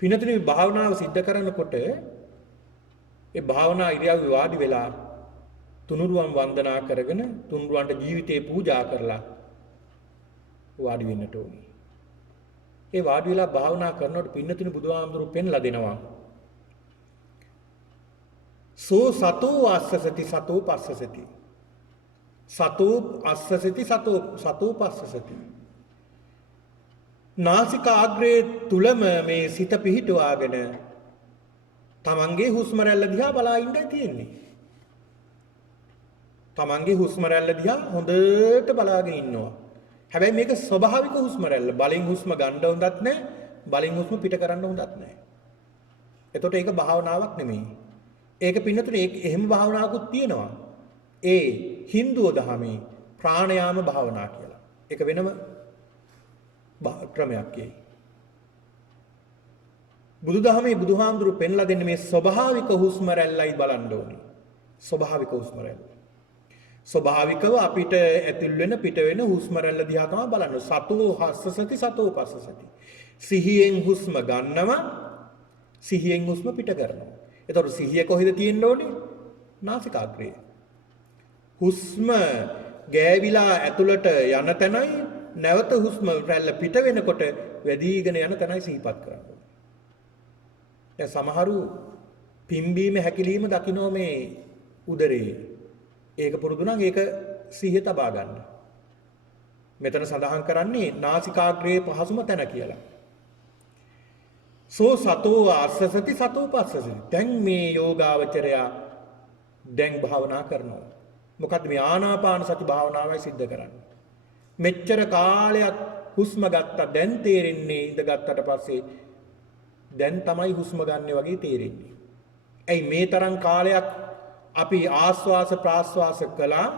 පිනතුනේ භාවනාව සිද්ධ කරනකොට ඒ භාවනා ඉරියව්වේ වාඩි වෙලා තුනුරුවන් වන්දනා කරගෙන තුනුරුවන්ට ජීවිතේ පූජා කරලා වාඩි වෙන්නට ඕනේ. ඒ වාඩි වෙලා භාවනා කරනකොට පින්නතුනි බුදුහාමුදුරු පෙන්ලා දෙනවා. සෝ සතෝ අස්සසති සතෝ පස්සසති. සතෝ අස්සසති සතෝ පස්සසති. නාසිකාග්‍රේ තුලම මේ සිත පිහිටවාගෙන තමන්ගේ හුස්ම රැල්ල දිහා බලා ඉඳයි තියෙන්නේ. තමන්ගේ හුස්ම රැල්ල දිහා හොඳට බලාගෙන ඉන්නවා. හැබැයි මේක ස්වභාවික හුස්ම රැල්ල. බලෙන් හුස්ම ගන්න හොඳත් නැහැ. බලෙන් හුස්ම පිට කරන්න හොඳත් නැහැ. එතකොට ඒක භාවනාවක් නෙමෙයි. ඒක පින්නතුනේ එහෙම භාවනාවකුත් තියෙනවා. ඒ හින්දුව දහමේ ප්‍රාණයාම භාවනා කියලා. ඒක වෙනම ක්‍රමයක් ඒ. බුදුදහමේ බුදුහාමුදුරු පෙන්ලා දෙන්නේ මේ ස්වභාවික හුස්ම රැල්ලයි බලන්න ඕනේ. ස්වභාවික හුස්ම රැල්ල. ස්වභාවිකව අපිට ඇතුල් වෙන පිට වෙන හුස්ම රැල්ල දිහා තමයි බලන්න. සතෝ හස්ස සති සතෝ පස්ස සති. සිහියෙන් හුස්ම ගන්නවා, සිහියෙන් හුස්ම පිට කරනවා. එතකොට සිහිය කොහෙද තියෙන්න ඕනේ? නාසිකාග්‍රේ. හුස්ම ගෑවිලා ඇතුළට යන තැනයි නැවත හුස්ම රැල්ල පිට වෙනකොට වැඩිගෙන යන තැනයි සිහිපත් කරන්න ඕනේ. දැන් සමහරු පිම්බීම හැකිලිම දකින්න මේ උදරේ. ඒක පුරුදු නම් ඒක සිහිය තබා ගන්න. මෙතන සඳහන් කරන්නේ නාසිකාග්‍රේ පහසුම තැන කියලා. සෝ සතෝ ආස්සසති සතෝ පස්සසති. දැන් මේ යෝගාවචරයා දැන් භාවනා කරනවා. මොකද්ද මේ ආනාපාන සති භාවනාවයි සිද්ධ කරන්නේ. මෙච්චර කාලයක් හුස්ම ගත්තා දැන් තේරෙන්නේ ඉඳගත්තට පස්සේ දැන් තමයි හුස්ම ගන්න වගේ තේරෙන්නේ. ඇයි මේ තරම් කාලයක් අපි ආස්වාස ප්‍රාස්වාස කළා.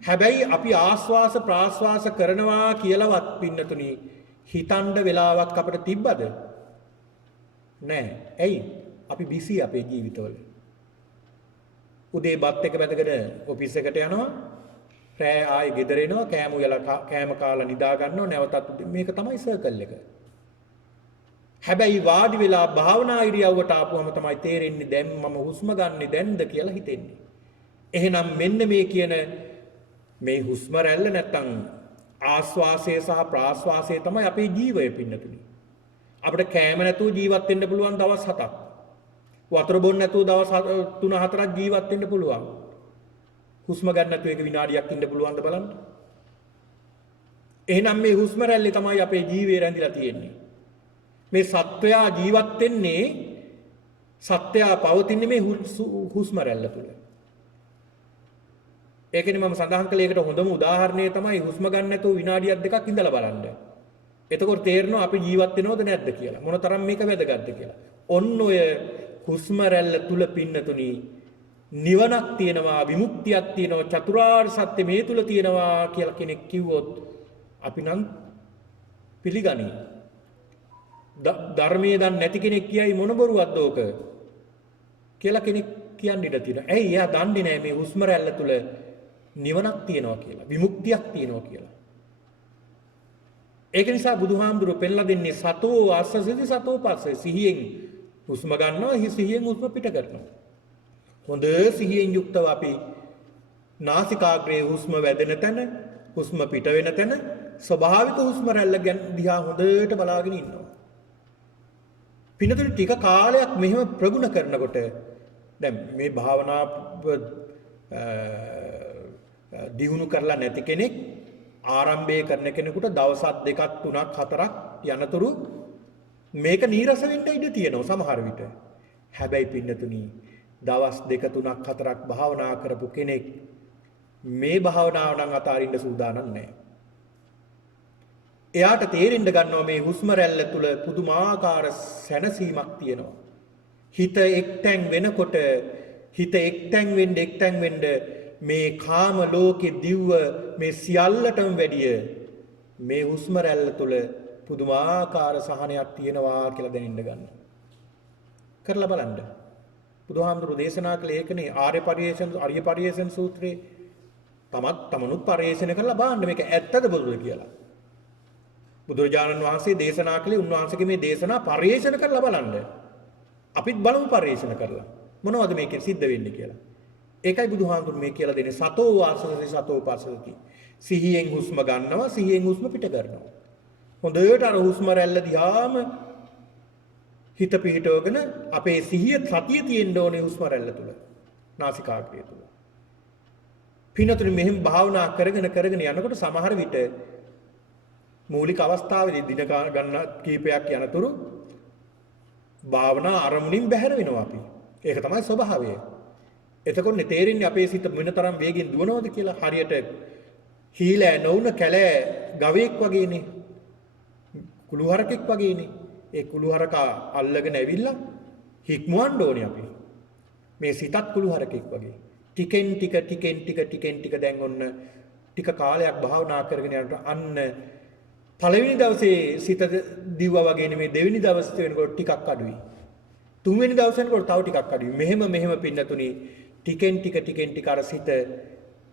හැබැයි අපි ආස්වාස ප්‍රාස්වාස කරනවා කියලාවත් පින්නතුනි හිතන්න වෙලාවක් අපිට තිබ්බද? නැහැ. ඇයි? අපි බිසි අපේ ජීවිතවල. උදේ බත් එක බැඳගෙන ඔෆිස් එකට යනවා. රෑ ආයේ ගෙදර එනවා. කෑම කාලා නිදා ගන්නවා. නැවතත් මේක තමයි සර්කල් එක. හැබැයි වාඩි වෙලා භාවනා ඉරියව්වට ආපුවම තමයි තේරෙන්නේ දැන් මම හුස්ම ගන්නෙ දැන්ද කියලා හිතෙන්නේ. එහෙනම් මෙන්න මේ කියන මේ හුස්ම රැල්ල නැත්තම් ආස්වාසය සහ ප්‍රාස්වාසය තමයි අපේ ජීවය පින්නතුනි. අපිට කෑම නැතුව ජීවත් වෙන්න පුළුවන් දවස් 7ක්. වතුර බොන්න නැතුව දවස් 3-4ක් ජීවත් වෙන්න පුළුවන්. හුස්ම ගන්න නැතුව එක විනාඩියක් ඉන්න පුළුවන්ද බලන්න. එහෙනම් මේ හුස්ම රැල්ලේ තමයි අපේ ජීවය රැඳිලා තියෙන්නේ. මේ සත්වයා ජීවත් වෙන්නේ සත්වයා පවතින්නේ මේ හුස්ම රැල්ල තුල. ඒකනේ මම සඳහන් කළේ ඒකට හොඳම උදාහරණය තමයි හුස්ම ගන්න නැතුව විනාඩියක් දෙකක් ඉඳලා බලන්න. එතකොට තේරෙනවා අපි ජීවත් වෙනවද නැද්ද කියලා. මොනතරම් මේක වැදගත්ද කියලා. ඔන්න ඔය හුස්ම රැල්ල තුල පින්නතුණි නිවනක් තියෙනවා, විමුක්තියක් තියෙනවා, චතුරාර්ය සත්‍ය මේ තුල තියෙනවා කියලා කෙනෙක් කිව්වොත් අපි නම් පිළිගනිමු. ධර්මයේ දන්නේ නැති කෙනෙක් කියයි මොන බොරුවක්ද ඕක කියලා කෙනෙක් කියන්න ඉඩ තියෙනවා. ඇයි? එයා දන්නේ නැහැ මේ හුස්ම රැල්ල තුල නිවනක් තියෙනවා කියලා, විමුක්තියක් තියෙනවා කියලා. ඒක නිසා බුදුහාමුදුරුවෝ පෙන්ලා දෙන්නේ සතෝ ආස්සසති සතෝ පස්සේ. සිහියෙන් හුස්ම ගන්නවා, සිහියෙන් හුස්ම පිට කරනවා. හොඳ සිහියෙන් යුක්තව අපි නාසිකාග්‍රේ හුස්ම වැදෙන තැන, හුස්ම පිට වෙන තැන ස්වභාවික හුස්ම රැල්ල දිහා හොඳට බලාගෙන ඉන්නවා. පින්නතුනි ටික කාලයක් මෙහෙම ප්‍රගුණ කරනකොට දැන් මේ භාවනා දියුණු කරලා නැති කෙනෙක් ආරම්භය කරන කෙනෙකුට දවස් 2ක් 3ක් 4ක් යනතුරු මේක නීරස වෙන්න ඉඩ තියෙනවා සමහර විට. හැබැයි පින්නතුනි දවස් 2 3ක් 4ක් භාවනා කරපු කෙනෙක් මේ භාවනාව නම් අතාරින්න සූදානම් නැහැ. එයාට තේරෙන්න ගන්නවා මේ හුස්ම රැල්ල තුල පුදුමාකාර සැනසීමක් තියෙනවා. හිත එක්තැන් වෙනකොට හිත එක්තැන් වෙන්න මේ කාම ලෝකේ දිව්ව මේ සියල්ලටම වැඩිය මේ හුස්ම රැල්ල තුල පුදුමාකාර සහනයක් තියෙනවා කියලා දැනෙන්න ගන්නවා. කරලා බලන්න. බුදුහාමුදුරු දේශනා කළ ඒකනේ ආර්ය පරියේෂණ සූත්‍රයේ තමනුත් පරියේෂණ කරලා බලන්න මේක ඇත්තද බොරුද කියලා. බුදුරජාණන් වහන්සේ දේශනා කළේ උන්වහන්සේගේ මේ දේශනා පරිේෂණ කරලා බලන්න. අපිත් බලමු පරිේෂණ කරලා. මොනවද මේකෙන් සිද්ධ වෙන්නේ කියලා. ඒකයි බුදුහාමුදුරුවෝ මේ කියලා දෙන්නේ සතෝ වාසසති සතෝ පස්සති. සිහියෙන් හුස්ම ගන්නවා, සිහියෙන් හුස්ම පිට කරනවා. හොඳට අර හුස්ම රැල්ල දිහාම හිත පිහිටවගෙන අපේ සිහිය සතිය තියෙන්න ඕනේ හුස්ම රැල්ල තුල. නාසිකාග්‍රය තුල. පින්නතුනි මෙහෙම භාවනා කරගෙන යනකොට සමහර විට මූලික අවස්ථාවේදී දින ගන්න කීපයක් යනතුරු භාවනා අරමුණින් බැහැර වෙනවා අපි. ඒක තමයි ස්වභාවය. එතකොට තේරෙන්නේ අපේ සිත මොනතරම් වේගෙන් දුවනවද කියලා. හරියට හීලෑ නොවුන කැලෑ ගවයෙක් වගේනේ. කුළුහරකෙක් වගේනේ. ඒ කුළුහරකා අල්ලගෙන ඇවිල්ලා හික්මවන්න ඕනේ අපි. මේ සිතත් කුළුහරකෙක් වගේ. ටිකෙන් ටික දැන් ඔන්න ටික කාලයක් භාවනා කරගෙන යනකොට අන්න පළවෙනි දවසේ සිත දිව්වා වගේ නෙමෙයි දෙවෙනි දවසේ වෙනකොට ටිකක් අඩුයි. තුන්වෙනි දවසේ වෙනකොට තව ටිකක් අඩුයි. මෙහෙම පින්නතුනි ටිකෙන් ටික අර සිත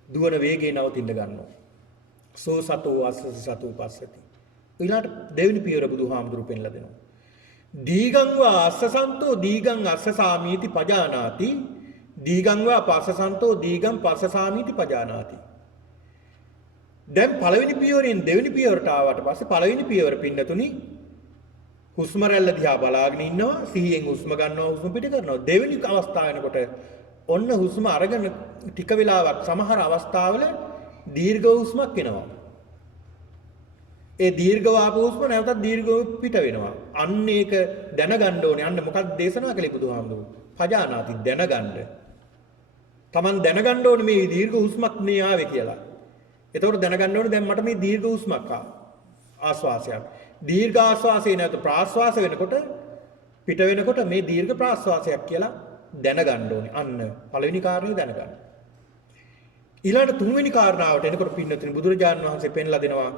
දුවන වේගය නවතින්න ගන්නවා. සෝ සතෝ අස්ස සතෝ පස්සති. ඊළාට දෙවෙනි පියවර බුදුහාමුදුරු පෙන්ලා දෙනවා. දීගං වා අස්සසන්තෝ දීගං අස්සසාමීති පජානාති. දීගං වා පස්සසන්තෝ දීගං පස්සසාමීති පජානාති. දැන් පළවෙනි පියවරෙන් දෙවෙනි පියවරට ආවට පස්සේ පළවෙනි පියවර පින්නතුනි හුස්ම රැල්ල දිහා බලාගෙන ඉන්නවා, සිහියෙන් හුස්ම ගන්නවා, හුස්ම පිට කරනවා. දෙවෙනි අවස්ථාව වෙනකොට ඔන්න හුස්ම අරගෙන ටික වෙලාවක් සමහර අවස්ථාවල දීර්ඝ හුස්මක් එනවා. ඒ දීර්ඝ වාප හුස්ම නැවතත් දීර්ඝව පිට වෙනවා. අන්න ඒක දැනගන්න ඕනේ. අන්න මොකක්ද දේශනා කළේ බුදුහාමුදුරුවෝ? පජානාති දැනගන්න. Taman දැනගන්න ඕනේ මේ දීර්ඝ හුස්මක් මේ ආවේ කියලා. එතකොට දැනගන්න ඕනේ දැන් මට මේ දීර්ඝ හුස්මක් ආස්වාසයක්. දීර්ඝ ආස්වාසය නැවත ප්‍රාස්වාස වෙනකොට පිට වෙනකොට මේ දීර්ඝ ප්‍රාස්වාසයක් කියලා දැනගන්න ඕනේ. අන්න පළවෙනි කාරණේ දැනගන්න. ඊළඟ තුන්වෙනි කාරණාවට එනකොට පින්නතුනි බුදුරජාණන් වහන්සේ පෙන්ලා දෙනවා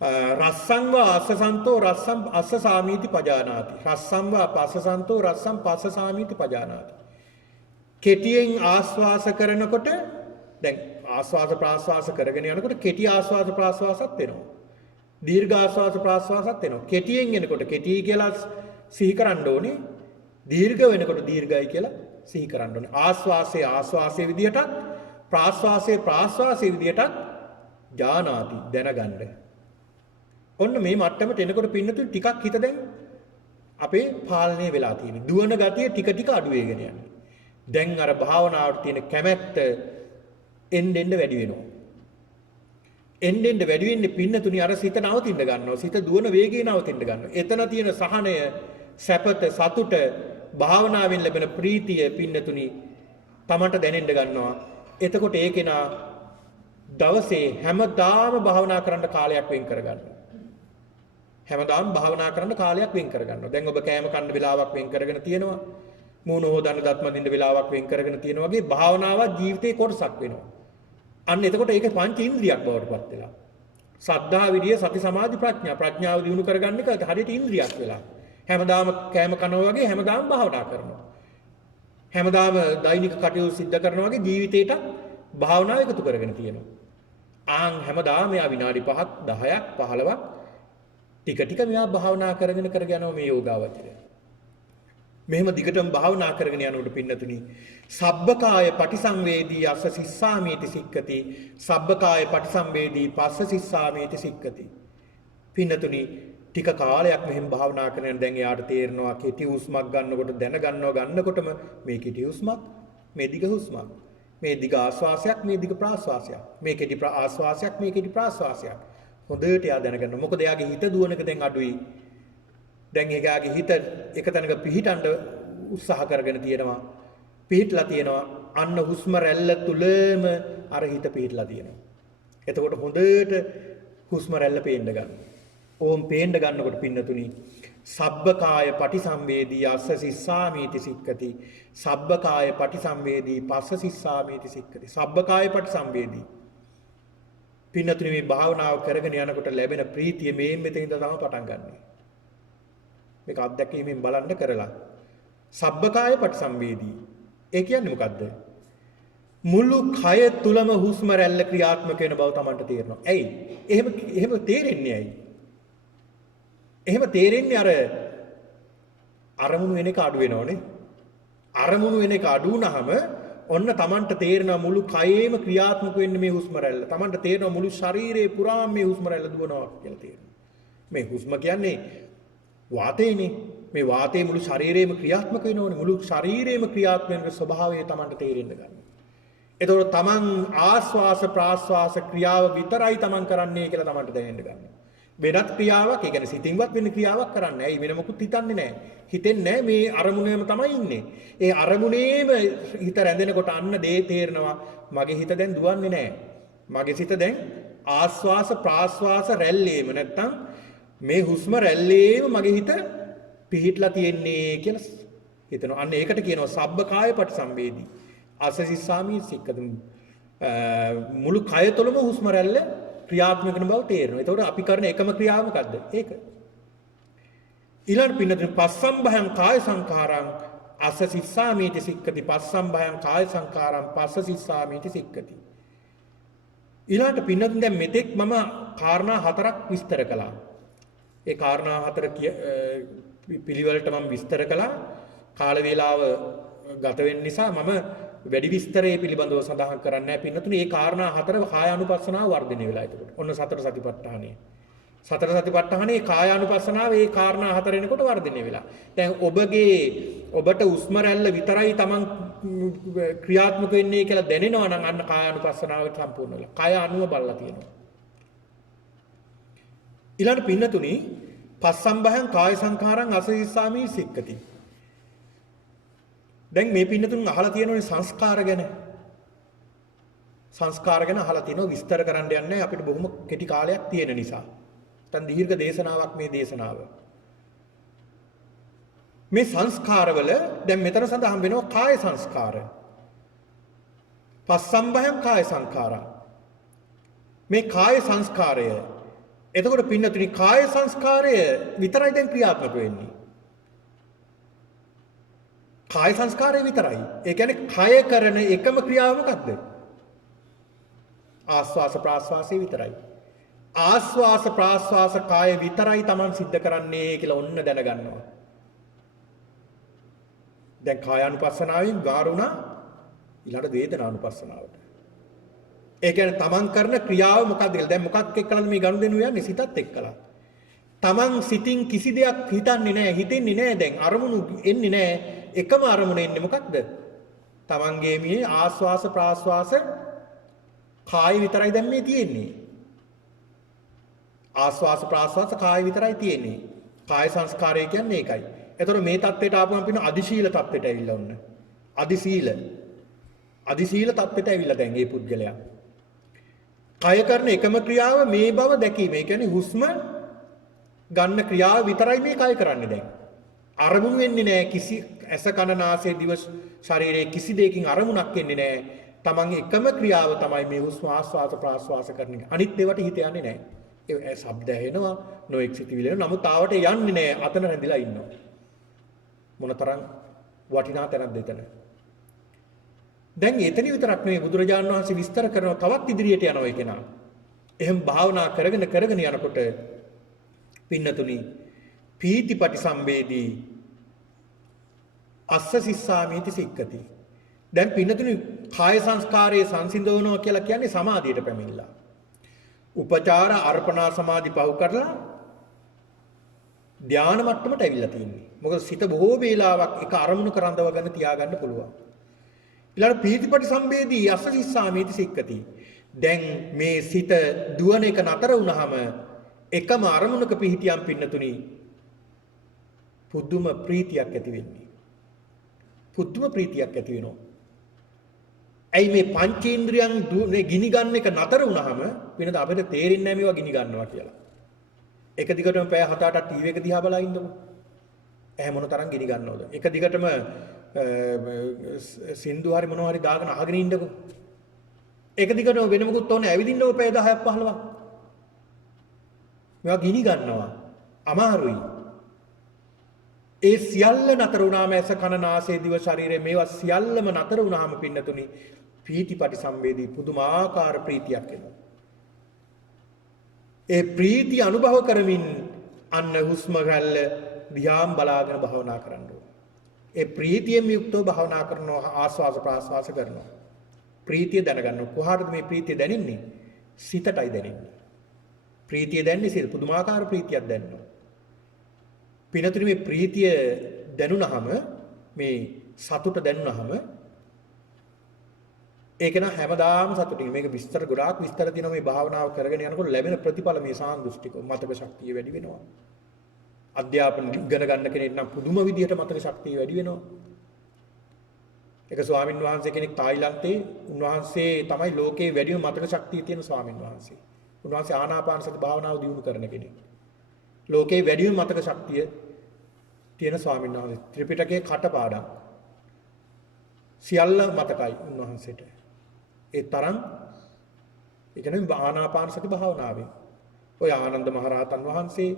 රස්සං වා අස්සසන්තෝ රස්සං අස්සසාමීති පජානාති. රස්සං වා පස්සසන්තෝ රස්සං පස්සසාමීති පජානාති. කෙටියෙන් ආස්වාස කරනකොට දැන් ආස්වාස ප්‍රාස්වාස කරගෙන යනකොට කෙටි ආස්වාස ප්‍රාස්වාසත් වෙනවා. දීර්ඝ ආස්වාස ප්‍රාස්වාසත් වෙනවා. කෙටියෙන් එනකොට කෙටි කියලා සිහි කරන්න ඕනේ. දීර්ඝ වෙනකොට දීර්ඝයි කියලා සිහි කරන්න ඕනේ. ආස්වාසයේ ආස්වාසයේ විදියටත් ප්‍රාස්වාසයේ ප්‍රාස්වාසයේ විදියටත් ජානාති දැනගන්න. ඔන්න මේ මට්ටමට එනකොට පින්නතුන් ටිකක් හිත දැන් අපේ පාලනය වෙලා තියෙනවා. දුවන ගතිය ටික ටික අඩු වෙගෙන යනවා. දැන් අර භාවනාවට තියෙන කැමැත්ත එන්න වැඩි වෙනවා. එන්න වැඩි වෙන්නේ පින්නතුනි අර සිත නවතින්න ගන්නවා. සිත දුවන වේගය නවතින්න ගන්නවා. එතන තියෙන සහනය, සැපත, සතුට, භාවනාවෙන් ලැබෙන ප්‍රීතිය පින්නතුනි තමන්ට දැනෙන්න ගන්නවා. එතකොට ඒ කෙනා දවසේ හැමදාම භාවනා කරන්න කාලයක් වෙන් කරගන්නවා. හැමදාම භාවනා කරන්න කාලයක් වෙන් කරගන්නවා. දැන් ඔබ කෑම කන්න වෙලාවක් වෙන් කරගෙන තියෙනවා. මූණ හොදන්න දත් මදින්න වෙලාවක් වෙන් කරගෙන තියෙනවා වගේ භාවනාව ජීවිතේ කොටසක් වෙනවා. අන්න එතකොට ඒක පංච ඉන්ද්‍රියක් බවට පත් වෙලා. සද්ධා, විරිය, සති, සමාධි, ප්‍රඥා. ප්‍රඥාව දිනු කරගන්න එක හරියට ඉන්ද්‍රියක් වෙලා. හැමදාම කෑම කනවා වගේ හැමදාම භාවනා කරනවා. හැමදාම දෛනික කටයුතු සිද්ධ කරනවා වගේ ජීවිතේට භාවනාව එකතු කරගෙන තියෙනවා. ආන් හැමදාම මෙයා විනාඩි 5ක් 10ක් 15ක් ටික ටික මෙයා භාවනා කරගෙන යනවා මේ යෝගාවචරය. මෙහෙම දිගටම භාවනා කරගෙන යනකොට පින්නතුනි සබ්බකාය පටිසංවේදී අස්ස සිස්සාමීති සික්කති සබ්බකාය පටිසංවේදී පස්ස සිස්සාමීති සික්කති. පින්නතුනි ටික කාලයක් මෙහෙම භාවනා කරගෙන දැන් එයාට තේරෙනවා කෙටි හුස්මක් ගන්නකොට ගන්නකොටම මේ කෙටි හුස්මක් මේ දිග හුස්මක් මේ දිග ආශ්වාසයක් මේ දිග ප්‍රාශ්වාසයක් මේ කෙටි ආශ්වාසයක් මේ කෙටි ප්‍රාශ්වාසයක් හොඳට එයා දැනගන්න. මොකද එයාගේ හිත දුවනක දැන් අඩුයි. දැන් එයාගේ හිත එක තැනක පිහිටන්න උත්සාහ කරගෙන තියෙනවා. පිහිටලා තියෙනවා. අන්න හුස්ම රැල්ල තුලම අර හිත පිහිටලා තියෙනවා. එතකොට හොඳට හුස්ම රැල්ල පේන්න ගන්න. ඕම් පේන්න ගන්නකොට පින්නතුනි සබ්බකාය පටිසංවේදී අස්ස සිස්සාමීති සික්කති සබ්බකාය පටිසංවේදී පස්ස සිස්සාමීති සික්කති. සබ්බකාය පටිසංවේදී පින්නතුනි මේ භාවනාව කරගෙන යනකොට ලැබෙන ප්‍රීතිය මේ මෙතන ඉඳලා තමයි පටන් ගන්නෙ. මේක අත්දැකීමෙන් බලන්න කරලා. සබ්බකාය පටිසංවේදී. ඒ කියන්නේ මොකද්ද? මුළු කය තුලම හුස්ම රැල්ල ක්‍රියාත්මක වෙන බව Tamanට තේරෙනවා. ඇයි? එහෙම තේරෙන්නේ ඇයි? එහෙම තේරෙන්නේ අරමුණු වෙන එක අඩු වෙනවනේ. අරමුණු වෙන එක අඩු වුනහම ඔන්න Tamanට තේරෙනවා මුළු කයේම ක්‍රියාත්මක වෙන්නේ මේ හුස්ම රැල්ල. Tamanට තේරෙනවා මුළු ශරීරේ පුරාම මේ හුස්ම රැල්ල දුවනවා කියලා තේරෙනවා. මේ හුස්ම කියන්නේ වාතයනේ. මේ වාතයේ මුළු ශරීරේම ක්‍රියාත්මක වෙනවනේ. මුළු ශරීරේම ක්‍රියාත්මක වෙන ස්වභාවය Tamanට තේරෙන්න ගන්නවා. එතකොට Taman ආස්වාස ප්‍රාස්වාස ක්‍රියාව විතරයි Taman කරන්නේ කියලා Tamanට දැනෙන්න ගන්නවා. වෙනත් ක්‍රියාවක්, ඒ කියන්නේ සිතින්වත් වෙන ක්‍රියාවක් කරන්නේ. ඇයි වෙන මොකුත් හිතන්නේ නැහැ. හිතෙන්නේ නැහැ මේ අරමුණේම තමයි ඉන්නේ. ඒ අරමුණේම හිත රැඳෙනකොට අන්න දේ තේරෙනවා මගේ හිත දැන් දුවන්නේ නැහැ. මගේ සිත දැන් ආස්වාස ප්‍රාස්වාස රැල්ලේම නැත්තම් මේ හුස්ම රැල්ලේම මගේ හිත පිහිටලා තියෙන්නේ කියලා හිතනවා. අන්න ඒකට කියනවා සබ්බකාය පටිසංවේදී. අසසිස්සාමි සික්කතුම් මුළු කය තුළම හුස්ම රැල්ල ක්‍රියාත්මක වෙන බව තේරෙනවා. ඒතකොට අපි කරන එකම ක්‍රියාව මොකද්ද? ඒක. ඊළඟ පින්නතුන් පස්සම්භයං කාය සංඛාරං අසසිස්සාමීති සික්කති පස්සම්භයං කාය සංඛාරං පස්සසිස්සාමීති සික්කති. ඊළාට පින්නතුන් දැන් මෙතෙක් මම කාරණා හතරක් විස්තර කළා. ඒ කාරණා හතර පිළිවෙලට මම විස්තර කළා. කාල වේලාව ගත වෙන්න නිසා මම වැඩි විස්තරයේ පිළිබඳව සඳහන් කරන්නේ නැහැ පින්නතුනි. මේ කාරණා හතර කායානුපස්සනාව වර්ධනය වෙලා එතකොට. ඔන්න සතර සතිපට්ඨානය. සතර සතිපට්ඨානයේ කායානුපස්සනාව මේ කාරණා හතර එනකොට වර්ධනය වෙලා. දැන් ඔබට උස්ම රැල්ල විතරයි Taman ක්‍රියාත්මක වෙන්නේ කියලා දැනෙනවා නම් අන්න කායානුපස්සනාව සම්පූර්ණ වෙලා. කය අනුව බලලා තියෙනවා. ඊළඟ පින්නතුනි පස්සම්බයං කාය සංඛාරං අසහිස්සාමි සික්කති. දැන් මේ පින්නතුන් අහලා තියෙනෝනේ සංස්කාර ගැන. සංස්කාර ගැන අහලා තියෙනවා විස්තර කරන්න යන්නේ අපිට බොහොම කෙටි කාලයක් තියෙන නිසා. නැත්නම් දීර්ඝ දේශනාවක් මේ දේශනාව. මේ සංස්කාරවල දැන් මෙතන සඳහන් වෙනවා කාය සංස්කාර. පස්සම්බයං කාය සංඛාරා. මේ කාය සංස්කාරය එතකොට පින්නතුනි කාය සංස්කාරය විතරයි දැන් ක්‍රියාත්මක වෙන්නේ. කාය සංස්කාරය විතරයි. ඒ කියන්නේ කය කරන එකම ක්‍රියාව මොකක්ද? ආස්වාස ප්‍රාස්වාසය විතරයි. ආස්වාස ප්‍රාස්වාස කාය විතරයි Taman සිද්ධ කරන්නේ කියලා ඔන්න දැනගන්නවා. දැන් කායානුපස්සනාවෙන් ගාරුණා ඊළඟ වේදනානුපස්සනාවට. ඒ කියන්නේ Taman කරන ක්‍රියාව මොකක්ද කියලා. දැන් මොකක් එක්කලාද මේ ගනුදෙනු යන්නේ? සිතත් එක්කලා. Taman සිතින් කිසි දෙයක් හිතන්නේ නැහැ, හිතෙන්නේ නැහැ. දැන් අරමුණු එන්නේ නැහැ. එකම අරමුණ එන්නේ මොකක්ද? Tamanගේ මේ ආස්වාස ප්‍රාස්වාස කාය විතරයි දැන් මේ තියෙන්නේ. ආස්වාස ප්‍රාස්වාස කාය විතරයි තියෙන්නේ. කාය සංස්කාරය කියන්නේ ඒකයි. එතකොට මේ தත්ත්වයට ආපුවම පින්න අදිශීල தත්ත්වයට ඇවිල්ලා ඔන්න. අදිශීල தත්ත්වයට ඇවිල්ලා දැන් මේ පුද්ගලයා. කය කරන එකම ක්‍රියාව මේ බව දැකීම. ඒ කියන්නේ හුස්ම ගන්න ක්‍රියාව විතරයි මේ කය කරන්නේ දැන්. අරමුණු වෙන්නේ නැහැ කිසි ඇස කන නාසය දිව ශරීරයේ කිසි දෙයකින් අරමුණක් එන්නේ නැහැ. තමන්ගේ එකම ක්‍රියාව තමයි මේ හුස්ම ආස්වාස ප්‍රාස්වාස කරන එක. අනිත් ඒවාට හිත යන්නේ නැහැ. ඒ ශබ්ද ඇහෙනවා, නොඑක් සිතිවිලි එනවා. නමුත් ආවට යන්නේ නැහැ. අතන රැඳිලා ඉන්නවා. මොනතරම් වටිනා තැනක්ද එතන. දැන් එතන විතරක් නෙවෙයි බුදුරජාණන් වහන්සේ විස්තර කරනවා තවත් ඉදිරියට යනවා ඒ කෙනා. එහෙම භාවනා කරගෙන යනකොට පින්නතුනි පීතිපටි සම්වේදී අස්ස සිස්සාමීති සික්කති. දැන් පින්නතුනි කාය සංස්කාරයේ සංසිඳවනවා කියලා කියන්නේ සමාධියට පැමිණිලා. උපචාර අර්පණා සමාධි පහු කරලා ධාන මට්ටමට ඇවිල්ලා තියෙන්නේ. මොකද සිත බොහෝ වේලාවක් එක අරමුණු කරන්දවගෙන තියාගන්න පුළුවන්. ඊළඟ පීතිපටි සම්වේදී අස්ස සිස්සාමීති සික්කති. දැන් මේ සිත දුවන එක නතර වුණාම එකම අරමුණක පිහිටියම් පින්නතුනි පුදුම ප්‍රීතියක් ඇති වෙන්නේ. පුදුම ප්‍රීතියක් ඇති වෙනවා. ඇයි මේ පංචේන්ද්‍රයන් ගිනි ගන්න එක නතර වුණාම වෙනද අපිට තේරෙන්නේ නැහැ මේවා ගිනි ගන්නවා කියලා. එක දිගටම පැය 7-8ක් ටීවී එක දිහා බලා ඉන්නකො. ඇහැ මොන තරම් ගිනි ගන්නවද? එක දිගටම සින්දු හරි මොනවා හරි දාගෙන අහගෙන ඉන්නකො. එක දිගටම වෙන මොකුත් ඕනේ ඇවිදින්නකො පැය 10ක් 15ක්. මේවා ගිනි ගන්නවා. අමාරුයි. ඒ සියල්ල නතර වුණාම ඇස කන නාසය දිව ශරීරය මේවා සියල්ලම නතර වුණාම පින්නතුනි පීතිපටි සම්වේදී පුදුමාකාර ප්‍රීතියක් එනවා. ඒ ප්‍රීතිය අනුභව කරමින් අන්න හුස්ම රැල්ල දිහාම බලාගෙන භාවනා කරන්න ඕනේ. ඒ ප්‍රීතියෙන් යුක්තව භාවනා කරනවා ආස්වාස ප්‍රාස්වාස කරනවා. ප්‍රීතිය දැනගන්න කොහාටද මේ ප්‍රීතිය දැනෙන්නේ? සිතටයි දැනෙන්නේ. ප්‍රීතිය දැනෙන්නේ සිත පුදුමාකාර ප්‍රීතියක් දැනෙනවා. පිනතුනි මේ ප්‍රීතිය දැනුණාම මේ සතුට දැනුණාම ඒක න හැමදාම සතුටින් මේක විස්තර ගොඩාක් විස්තර තියෙනවා මේ භාවනාව කරගෙන යනකොට ලැබෙන ප්‍රතිඵල මේ සාන්දෘෂ්ටික මතක ශක්තිය වැඩි වෙනවා. අධ්‍යාපන ඉගෙන ගන්න කෙනෙක් නම් පුදුම විදිහට මතක ශක්තිය වැඩි වෙනවා. ඒක ස්වාමින් වහන්සේ කෙනෙක් තායිලන්තේ උන්වහන්සේ තමයි ලෝකේ වැඩිම මතක ශක්තිය තියෙන ස්වාමින් වහන්සේ. උන්වහන්සේ ආනාපාන සති භාවනාව දියුණු කරන කෙනෙක්. ලෝකේ වැඩිම මතක ශක්තිය තියෙන ස්වාමීන් වහන්සේ ත්‍රිපිටකයේ කටපාඩම් සියල්ල මතකයි උන්වහන්සේට. ඒ තරම් ඒ කියන්නේ ආනාපාන සති භාවනාවේ ඔය ආනන්ද මහරහතන් වහන්සේ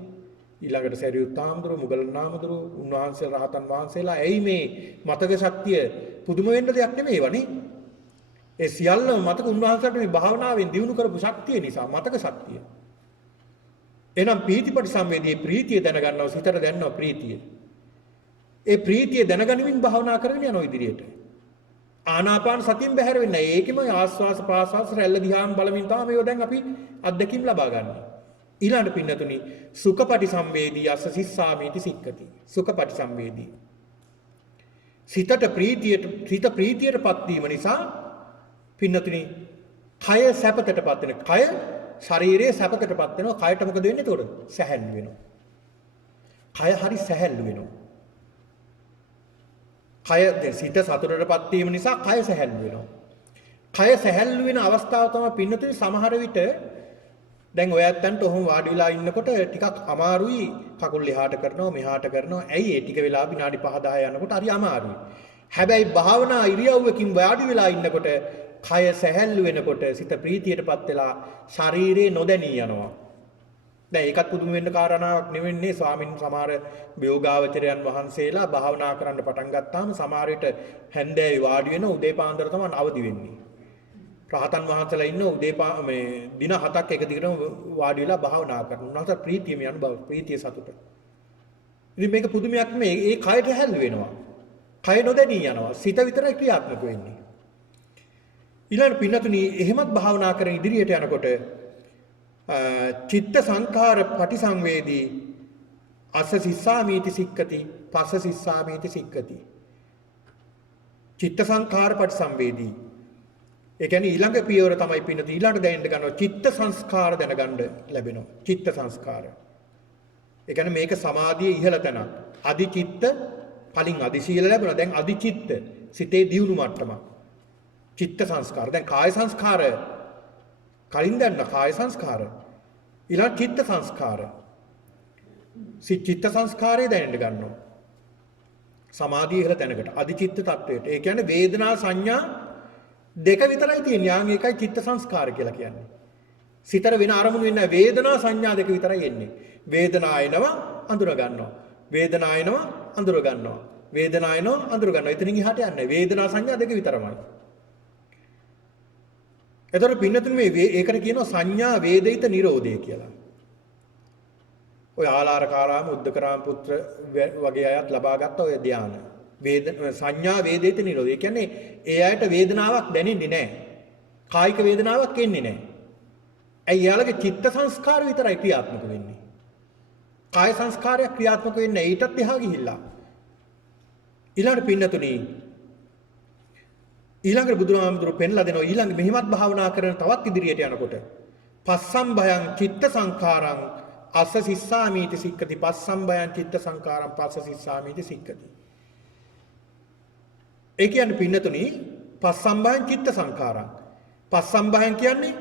ඊළඟට සරියුත් හාමුදුරුවෝ මුගලන් හාමුදුරුවෝ උන්වහන්සේලා රහතන් වහන්සේලා ඇයි මේ මතක ශක්තිය පුදුම වෙන්න දෙයක් නෙමෙයි වනේ. ඒ සියල්ලම මතක උන්වහන්සේට මේ භාවනාවෙන් දිනු කරපු ශක්තිය නිසා මතක ශක්තිය. එහෙනම් පීතිපටි සංවේදී ප්‍රීතිය දැනගන්නවා සිතට දැනනවා ප්‍රීතිය. ඒ ප්‍රීතිය දැනගනිමින් භාවනා කරගෙන යනවා ඉදිරියට. ආනාපාන සතියෙන් බැහැර වෙන්නේ නැහැ. ඒකෙම ආස්වාස ප්‍රාස්වාස රැල්ල දිහාම බලමින් තමයි මේව දැන් අපි අත්දැකීම් ලබා ගන්න. ඊළඟ පින්නතුනි සුඛපටි සංවේදී අස්ස සිස්සාමීති සික්කති. සුඛපටි සංවේදී. සිත ප්‍රීතියටපත් වීම නිසා පින්නතුනි කය සැපතටපත් වෙන. කය ශරීරයේ සැපතටපත් වෙනවා. කයට මොකද වෙන්නේ එතකොට? සැහැල්ලු වෙනවා. කය හරි සැහැල්ලු වෙනවා. කය සිත සතුටටපත් වීම නිසා කය සැහැල්ලු වෙනවා. කය සැහැල්ලු වෙන අවස්ථාව තමයි පින්නතුනි සමහර විට දැන් ඔය ඇත්තන්ට ඔහොම වාඩි වෙලා ඉන්නකොට ටිකක් අමාරුයි කකුල් එහාට කරනවා මෙහාට කරනවා. ඇයි ඒ ටික වෙලා විනාඩි 5-10 යනකොට හරි අමාරුයි. හැබැයි භාවනා ඉරියව්වකින් වාඩි වෙලා ඉන්නකොට කය සැහැල්ලු වෙනකොට සිත ප්‍රීතියටපත් වෙලා ශරීරේ නොදැනී යනවා. දැන් ඒකත් පුදුම වෙන්න කාරණාවක් නෙවෙන්නේ. ස්වාමින් සමහර යෝගාවචරයන් වහන්සේලා භාවනා කරන්න පටන් ගත්තාම සමහර විට හැන්දෑවේ වාඩි වෙන උදේ පාන්දර තමයි අවදි වෙන්නේ. රහතන් වහන්සේලා ඉන්න මේ දින 7ක් එක දිගටම වාඩි වෙලා භාවනා කරනවා. උන්වහන්සේ ප්‍රීතියම යන බව ප්‍රීතිය සතුට. ඉතින් මේක පුදුමයක් නෙමෙයි. ඒ කයට හැල්ලු වෙනවා. කය නොදැනී යනවා. සිත විතරයි ක්‍රියාත්මක වෙන්නේ. ඊළඟ පින්නතුනි එහෙමත් භාවනා කරන ඉදිරියට යනකොට චිත්ත සංඛාර පටිසංවේදී අස්ස සිස්සාමීති සික්කති පස්ස සිස්සාමීති සික්කති. චිත්ත සංඛාර පටිසංවේදී ඒ කියන්නේ ඊළඟ පියවර තමයි පින්නත ඊළඟ දැනෙන්න ගන්නවා චිත්ත සංස්කාර දැනගන්න ලැබෙනවා. චිත්ත සංස්කාර. ඒ කියන්නේ මේක සමාධියේ ඉහළ තැනක්. අදි චිත්ත කලින් අදි සීල ලැබුණා. දැන් අදි චිත්ත සිතේ දියුණු මට්ටමක්. චිත්ත සංස්කාර. දැන් කාය සංස්කාර කලින් දැන්න කාය සංස්කාර. ඊළඟ චිත්ත සංස්කාර. චිත්ත සංස්කාරය දැනෙන්න ගන්නවා. සමාධිය ඉහළ තැනකට අදි චිත්ත තත්වයට. ඒ කියන්නේ වේදනා සංඥා දෙක විතරයි තියෙන්නේ. යාන් එකයි චිත්ත සංස්කාර කියලා කියන්නේ. සිතර වෙන අරමුණු වෙන්නේ වේදනා සංඥා දෙක විතරයි එන්නේ. වේදනා එනවා අඳුර ගන්නවා. වේදනා එනවා අඳුර ගන්නවා. වේදනා එනවා අඳුර ගන්නවා. එතනින් එහාට යන්නේ වේදනා සංඥා දෙක විතරමයි. එතකොට පින්නතුනේ මේ ඒකට කියනවා සංඥා වේදිත නිරෝධය කියලා. ඔය ආලාරකාරාම උද්දකරාම පුත්‍ර වගේ අයත් ලබා ගත්ත ඔය ධානය. සංඥා වේදිත නිරෝධය. ඒ කියන්නේ ඒ අයට වේදනාවක් දැනෙන්නේ නැහැ. කායික වේදනාවක් එන්නේ නැහැ. ඇයි යාළගේ චිත්ත සංස්කාර විතරයි ක්‍රියාත්මක වෙන්නේ. කාය සංස්කාරය ක්‍රියාත්මක වෙන්නේ ඊටත් එහා ගිහිල්ලා. ඊළඟ පින්නතුනේ ඊළඟට බුදුරාමතුරු පෙන්ලා දෙනවා ඊළඟ මෙහිමත් භාවනා කරන තවත් ඉදිරියට යනකොට පස්සම් භයං චිත්ත සංඛාරං අස්ස සිස්සාමීති සික්කති පස්සම් භයං චිත්ත සංඛාරං පස්ස සිස්සාමීති සික්කති. ඒ කියන්නේ පින්නතුනි පස්සම් භයං චිත්ත සංඛාරං. පස්සම් භයං කියන්නේ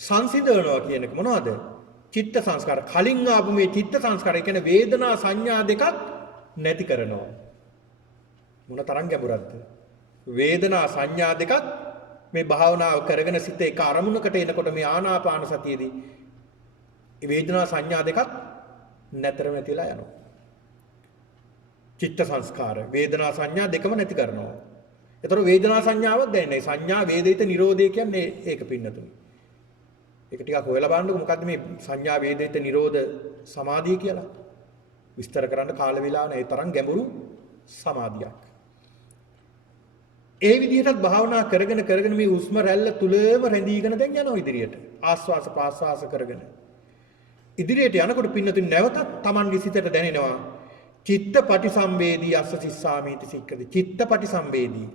සංසිඳනවා කියන එක මොනවද? චිත්ත සංස්කාර. කලින් ආපු මේ චිත්ත සංස්කාර ඒ කියන්නේ වේදනා සංඥා දෙකක් නැති කරනවා. මොන තරම් ගැඹුරක්ද? වේදනා සංඥා දෙකක් මේ භාවනාව කරගෙන සිත එක අරමුණකට එනකොට මේ ආනාපාන සතියේදී මේ වේදනා සංඥා දෙකක් නැතරම නැතිලා යනවා. චිත්ත සංස්කාර වේදනා සංඥා දෙකම නැති කරනවා. ඒතර වේදනා සංඥාවක් දැනෙන්නේ. සංඥා වේදිත නිරෝධය කියන්නේ ඒක පින්නතුනි. ඒක ටිකක් හොයලා බලන්නකො මොකද්ද මේ සංඥා වේදිත නිරෝධ සමාධිය කියලා. විස්තර කරන්න කාල වේලාව නැහැ. ඒ තරම් ගැඹුරු සමාධියක්. ඒ විදිහටත් භාවනා කරගෙන මේ උස්ම රැල්ල තුලම රැඳීගෙන දැන් යනවා ඉදිරියට. ආස්වාස ප්‍රාස්වාස කරගෙන. ඉදිරියට යනකොට පින්නතුනි නැවතත් Tamange සිතට දැනෙනවා චිත්ත පටිසම්වේදී අස්ස සිස්සාමීති සික්කති. චිත්ත පටිසම්වේදී.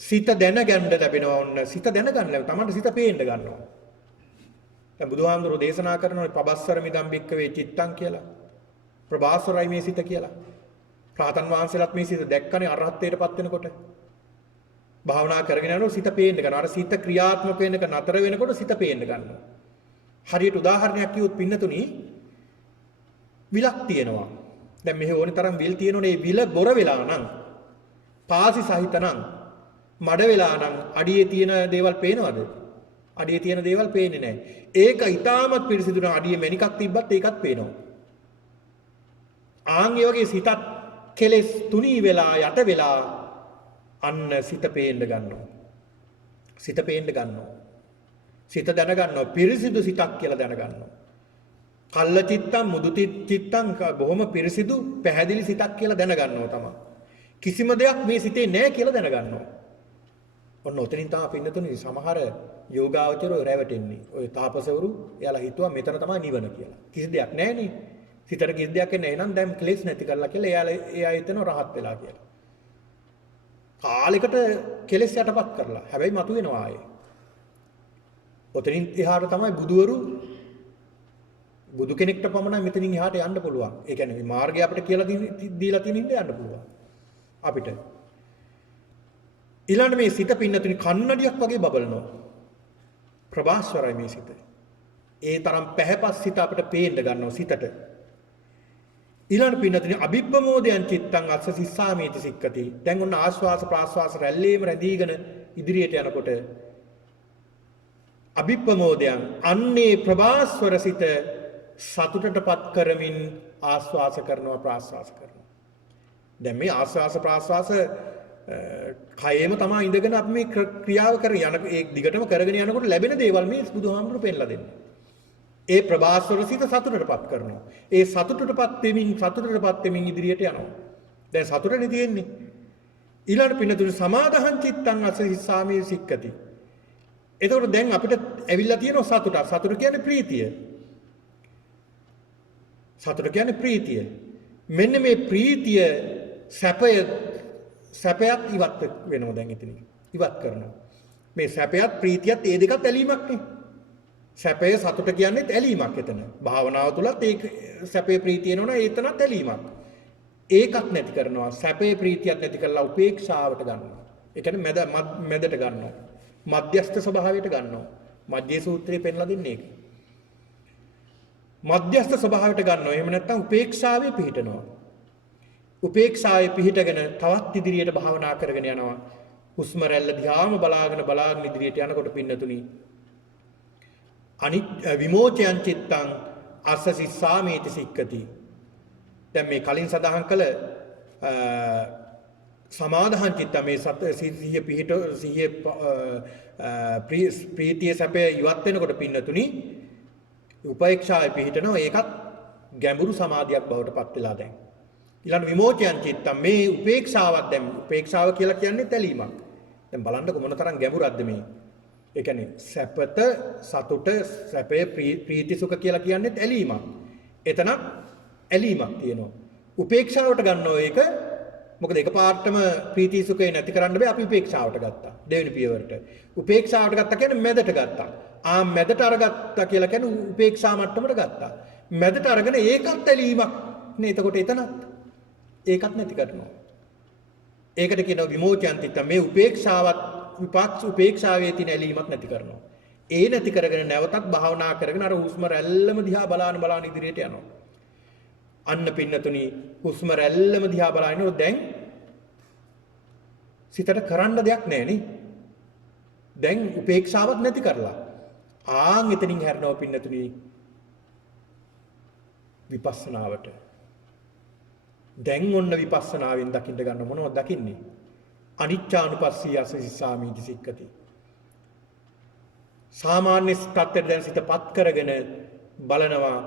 සිත දැනගන්න ලැබෙනවා ඔන්න. සිත දැනගන්න ලැබෙනවා. Tamange සිත පේන්න ගන්නවා. දැන් බුදුහාමුදුරෝ දේශනා කරනවා පබස්සර මිදම් බික්කවේ චිත්තං කියලා. ප්‍රභාසරයි මේ සිත කියලා. රහතන් වහන්සේලාත් මේ සිත දැක්කනේ අරහත්ත්වයටපත් වෙනකොට. භාවනා කරගෙන යනකොට සිත පේන්න ගන්නවා. අර සිත ක්‍රියාත්මක වෙනක නතර වෙනකොට සිත පේන්න ගන්නවා. හරියට උදාහරණයක් කිව්වොත් පින්නතුනි විලක් තියෙනවා. දැන් මෙහි ඕනි තරම් විල් තියෙනෝනේ. විල බොර වෙලා නම් පාසි සහිත නම් මඩ වෙලා නම් අඩියේ තියෙන දේවල් පේනවද? අඩියේ තියෙන දේවල් පේන්නේ නැහැ. ඒක ඊටමත් පිරිසිදු නම් අඩියේ මණිකක් තිබ්බත් ඒකත් පේනවා. ආන් ඒ වගේ සිතත් කෙලෙස් තුනී වෙලා යට වෙලා අන්න සිත පේන්න ගන්නවා. සිත පේන්න ගන්නවා. සිත දැනගන්නවා පිරිසිදු සිතක් කියලා දැනගන්නවා. කල්ල චිත්තං මුදු චිත්තං බොහොම පිරිසිදු පැහැදිලි සිතක් කියලා දැනගන්නවා තමයි. කිසිම දෙයක් මේ සිතේ නැහැ කියලා දැනගන්නවා. ඔන්න ඔතනින් තමයි පින්නතුනේ සමහර යෝගාවචරෝ රැවටෙන්නේ. ඔය තාපසවරු එයාලා හිතුවා මෙතන තමයි නිවන කියලා. කිසි දෙයක් නැහැ නේ. සිතට කිසි දෙයක් එන්නේ එහෙනම් දැන් ක්ලේශ නැති කරලා කියලා එයා හිතන රහත් වෙලා කියලා. කාලයකට කෙලෙස් යටපත් කරලා. හැබැයි මතුවෙනවා ආයේ. ඔතනින් එහාට තමයි බුදුවරු බුදු කෙනෙක්ට පමණයි මෙතනින් එහාට යන්න පුළුවන්. ඒ කියන්නේ මේ මාර්ගය අපිට කියලා දීලා තියෙන හින්දා යන්න පුළුවන්. අපිට. ඊළඟ මේ සිත පින්නතුනි කන්නඩියක් වගේ බබලනවා. ප්‍රභාස්වරයි මේ සිත. ඒ තරම් පැහැපත් සිත අපිට පේන්න ගන්නවා සිතට. ඊළඟ පින්නතුනි අභිබ්බමෝදයන් චිත්තං අස්ස සිස්සාමේති සික්කති. දැන් ඔන්න ආස්වාස ප්‍රාස්වාස රැල්ලේම රැඳීගෙන ඉදිරියට යනකොට අභිබ්බමෝදයන් අන්නේ ප්‍රභාස්වර සිත සතුටටපත් කරමින් ආස්වාස කරනවා ප්‍රාස්වාස කරනවා. දැන් මේ ආස්වාස ප්‍රාස්වාස කයෙම තමයි ඉඳගෙන අපි මේ ක්‍රියාව කරගෙන යන ඒ දිගටම කරගෙන යනකොට ලැබෙන දේවල් මේ බුදුහාමුදුරු පෙන්නලා දෙන්නේ. ඒ ප්‍රභාස්වර සිත සතුටටපත් කරනවා. ඒ සතුටටපත් වෙමින් ඉදිරියට යනවා. දැන් සතුටනේ තියෙන්නේ. ඊළඟ පින්නතුනේ සමාදහං චිත්තං අස්ස හිස්සාමේ සික්කති. එතකොට දැන් අපිට ඇවිල්ලා තියෙනවා සතුට. සතුට කියන්නේ ප්‍රීතිය. සතුට කියන්නේ ප්‍රීතිය. මෙන්න මේ ප්‍රීතිය සැපයත් ඉවත් වෙනවා දැන් එතන. ඉවත් කරනවා. මේ සැපයත් ප්‍රීතියත් ඒ දෙකත් ඇලීමක් නේ. සැපය සතුට කියන්නේ ඇලීමක් එතන. භාවනාව තුලත් ඒ සැපේ ප්‍රීතිය එනවනේ ඒතනත් ඇලීමක්. ඒකත් නැති කරනවා. සැපේ ප්‍රීතියත් නැති කරලා උපේක්ෂාවට ගන්නවා. ඒ කියන්නේ මැදට ගන්නවා. මධ්‍යස්ථ ස්වභාවයට ගන්නවා. මධ්‍ය සූත්‍රයේ පෙන්ලා දෙන්නේ ඒක. මධ්‍යස්ථ ස්වභාවයට ගන්නවා. එහෙම නැත්නම් උපේක්ෂාවේ පිහිටනවා. උපේක්ෂාවේ පිහිටගෙන තවත් ඉදිරියට භාවනා කරගෙන යනවා. හුස්ම රැල්ල දිහාම බලාගෙන ඉදිරියට යනකොට පින්නතුනි අනිත් විමෝචයන් චිත්තං අස්ස සිස්සාමේති සික්කති. දැන් මේ කලින් සඳහන් කළ සමාදහං චිත්ත මේ සිහිය ප්‍රීතිය සැපය ඉවත් වෙනකොට පින්නතුනි උපේක්ෂාවේ පිහිටනවා. ඒකත් ගැඹුරු සමාධියක් බවට පත් වෙලා දැන්. ඊළඟ විමෝචයන් චිත්තම් මේ උපේක්ෂාවක් දැන් උපේක්ෂාව කියලා කියන්නේ තැලීමක්. දැන් බලන්නකො මොන තරම් ගැඹුරක්ද මේ. ඒ කියන්නේ සැපත සතුට සැපේ ප්‍රීති සුඛ කියලා කියන්නේ ඇලීමක්. එතන ඇලීමක් තියෙනවා. උපේක්ෂාවට ගන්නෝ ඒක මොකද එකපාරටම ප්‍රීති සුඛේ නැති කරන්න බෑ. අපි උපේක්ෂාවට ගත්තා. දෙවෙනි පියවරට. උපේක්ෂාවට ගත්තා කියන්නේ මැදට ගත්තා. මැදට අරගත්තා කියලා කියන්නේ උපේක්ෂා මට්ටමට ගත්තා. මැදට අරගෙන ඒකත් ඇලීමක් නේ. එතකොට එතනත් ඒකත් නැති කරනවා. ඒකට කියනවා විමෝචයන්තිත මේ උපේක්ෂාවත් විපක්ෂ උපේක්ෂාවේ තියෙන ඇලීමක් නැති කරනවා. ඒ නැති කරගෙන නැවතත් භාවනා කරගෙන අර හුස්ම රැල්ලම දිහා බලාන ඉදිරියට යනවා. අන්න පින්නතුනි හුස්ම රැල්ලම දිහා බලනකොට දැන් සිතට කරන්න දෙයක් නැහැ නේ. දැන් උපේක්ෂාවක් නැති කරලා එතනින් හැරෙනවා පින්නතුනි විපස්සනාවට. දැන් ඔන්න විපස්සනාවෙන් දකින්න ගන්න මොනවද දකින්නේ? අනිච්චානුපස්සී අසසිසාමීති සික්කති. සාමාන්‍ය තත්ත්වයට දැන් සිතපත් කරගෙන බලනවා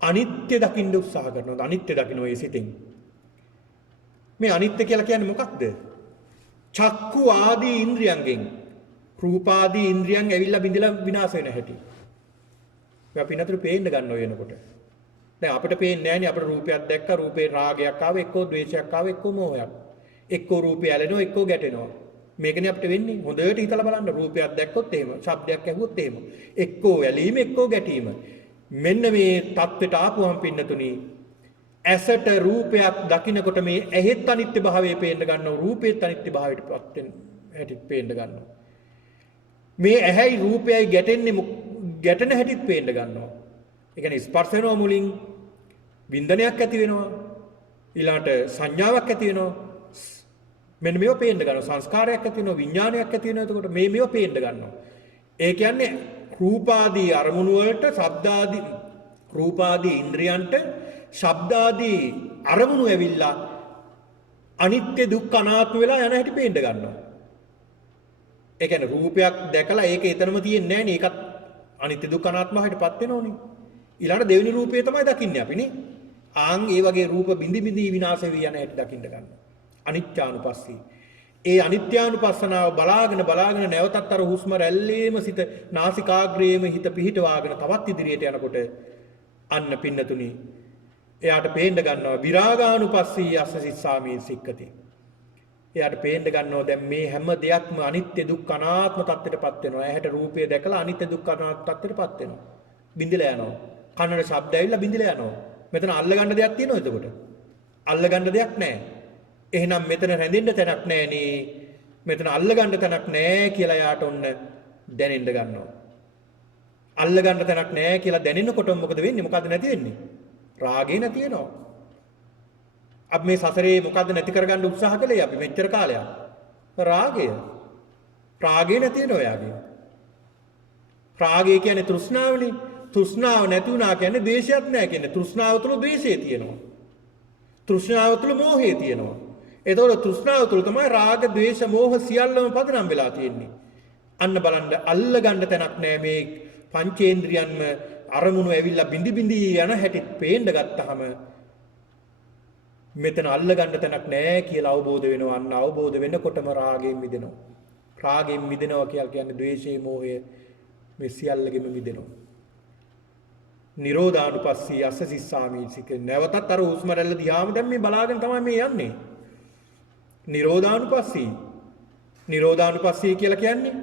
අනිත්‍ය දකින්න උත්සාහ කරනවා. අනිත්‍ය දකින්න ඒ සිතෙන්. මේ අනිත්‍ය කියලා කියන්නේ මොකක්ද? චක්කු ආදී ඉන්ද්‍රියයන්ගෙන් රූපාදී ඉන්ද්‍රියයන් ඇවිල්ලා බිඳලා විනාශ වෙන හැටි. මේ අපි නතර පේන්න ගන්න වෙනකොට. දැන් අපිට පේන්නේ නැහැ නේ අපේ රූපයක් දැක්ක රූපේ රාගයක් ආව එක්කෝ ද්වේෂයක් ආව එක්කෝ මෝහයක්. එක්කෝ රූපය ඇලෙනවා එක්කෝ ගැටෙනවා. මේකනේ අපිට වෙන්නේ. හොඳට හිතලා බලන්න රූපයක් දැක්කොත් එහෙම, ශබ්දයක් ඇහුවොත් එහෙම. එක්කෝ ඇලීම එක්කෝ ගැටීම. මෙන්න මේ தත්වෙට ආපුවම පින්නතුනි ඇසට රූපයක් දකින්නකොට මේ ඇහෙත් අනිත්‍ය භාවයේ පේන්න ගන්නවා රූපේත් අනිත්‍ය භාවයට පත් වෙන හැටිත් පේන්න ගන්නවා. මේ ඇහැයි රූපයයි ගැටෙන හැටිත් පේන්න ගන්නවා. ඒ කියන්නේ ස්පර්ශ වෙනවා මුලින් වින්දනයක් ඇති වෙනවා ඊළාට සංඥාවක් ඇති වෙනවා මෙන්න මේව පේන්න ගන්නවා සංස්කාරයක් ඇති වෙනවා විඥානයක් ඇති වෙනවා එතකොට මේව පේන්න ගන්නවා. ඒ කියන්නේ රූපාදී අරමුණු වලට ශබ්දාදී රූපාදී ඉන්ද්‍රියන්ට ශබ්දාදී අරමුණු ඇවිල්ලා අනිත්‍ය දුක්ඛ අනාත්ම වෙලා යන හැටි පේන්න ගන්නවා. ඒ කියන්නේ රූපයක් දැකලා ඒක එතනම තියෙන්නේ නැහැ නේ. ඒකත් අනිත්‍ය දුක්ඛ අනාත්ම වහයටපත් වෙනෝනේ. ඊළඟට දෙවෙනි රූපය තමයි දකින්නේ අපි නේ. ආන් ඒ වගේ රූප බිඳි බිඳි විනාශ වී යන හැටි දකින්න ගන්නවා. අනිත්‍යානුපස්සී. ඒ අනිත්‍යානුපස්සනාව බලාගෙන නැවතත් අර හුස්ම රැල්ලේම සිට නාසිකාග්‍රේම හිත පිහිටවාගෙන තවත් ඉදිරියට යනකොට අන්න පින්නතුනි එයාට පේන්න ගන්නවා විරාගානුපස්සී අස්ස සිස්සාමී සික්කති. එයාට පේන්න ගන්නවා දැන් මේ හැම දෙයක්ම අනිත්‍ය දුක්ඛ අනාත්ම තත්ත්වයටපත් වෙනවා. ඇහැට රූපය දැකලා අනිත්‍ය දුක්ඛ අනාත්ම තත්ත්වයටපත් වෙනවා. බින්දිලා යනවා. කනට ශබ්ද ඇවිල්ලා බින්දිලා යනවා. මෙතන අල්ලගන්න දෙයක් තියෙනවද එතකොට? අල්ලගන්න දෙයක් නැහැ. එහෙනම් මෙතන රැඳෙන්න තැනක් නැහැ නේ. මෙතන අල්ලගන්න තැනක් නැහැ කියලා යාට ඔන්න දැනෙන්න ගන්නවා. අල්ලගන්න තැනක් නැහැ කියලා දැනෙනකොට මොකද වෙන්නේ? මොකද්ද නැති වෙන්නේ? රාගේ නැති වෙනවා. අපි මේ සසරේ මොකද්ද නැති කරගන්න උත්සාහ කළේ අපි මෙච්චර කාලයක්? රාගය. රාගේ නැති වෙනවා යාගේ. රාගය කියන්නේ තෘෂ්ණාවනේ. තෘෂ්ණාව නැති වුණා කියන්නේ ද්වේෂයක් නැහැ කියන්නේ. තෘෂ්ණාව තුළ ද්වේෂය තියෙනවා. තෘෂ්ණාව තුළ මෝහය තියෙනවා. එතකොට තෘෂ්ණාව තුළ තමයි රාග, ද්වේෂ, මෝහ සියල්ලම පදනම් වෙලා තියෙන්නේ. අන්න බලන්න අල්ලගන්න තැනක් නැහැ මේ පංචේන්ද්‍රියන්ම අරමුණු ඇවිල්ලා බිඳි බිඳි යන හැටි පේන්න ගත්තාම මෙතන අල්ලගන්න තැනක් නැහැ කියලා අවබෝධ වෙනවා. අන්න අවබෝධ වෙනකොටම රාගයෙන් මිදෙනවා. රාගයෙන් මිදෙනවා කියලා කියන්නේ ද්වේෂයේ මෝහය මේ සියල්ලගෙම මිදෙනවා. නිරෝධානුපස්සී අස්ස සිස්සාමී සික නැවතත් අර හුස්ම රැල්ල දිහාම දැන් මේ බලාගෙන තමයි මේ යන්නේ. නිරෝධානුපස්සී. නිරෝධානුපස්සී කියලා කියන්නේ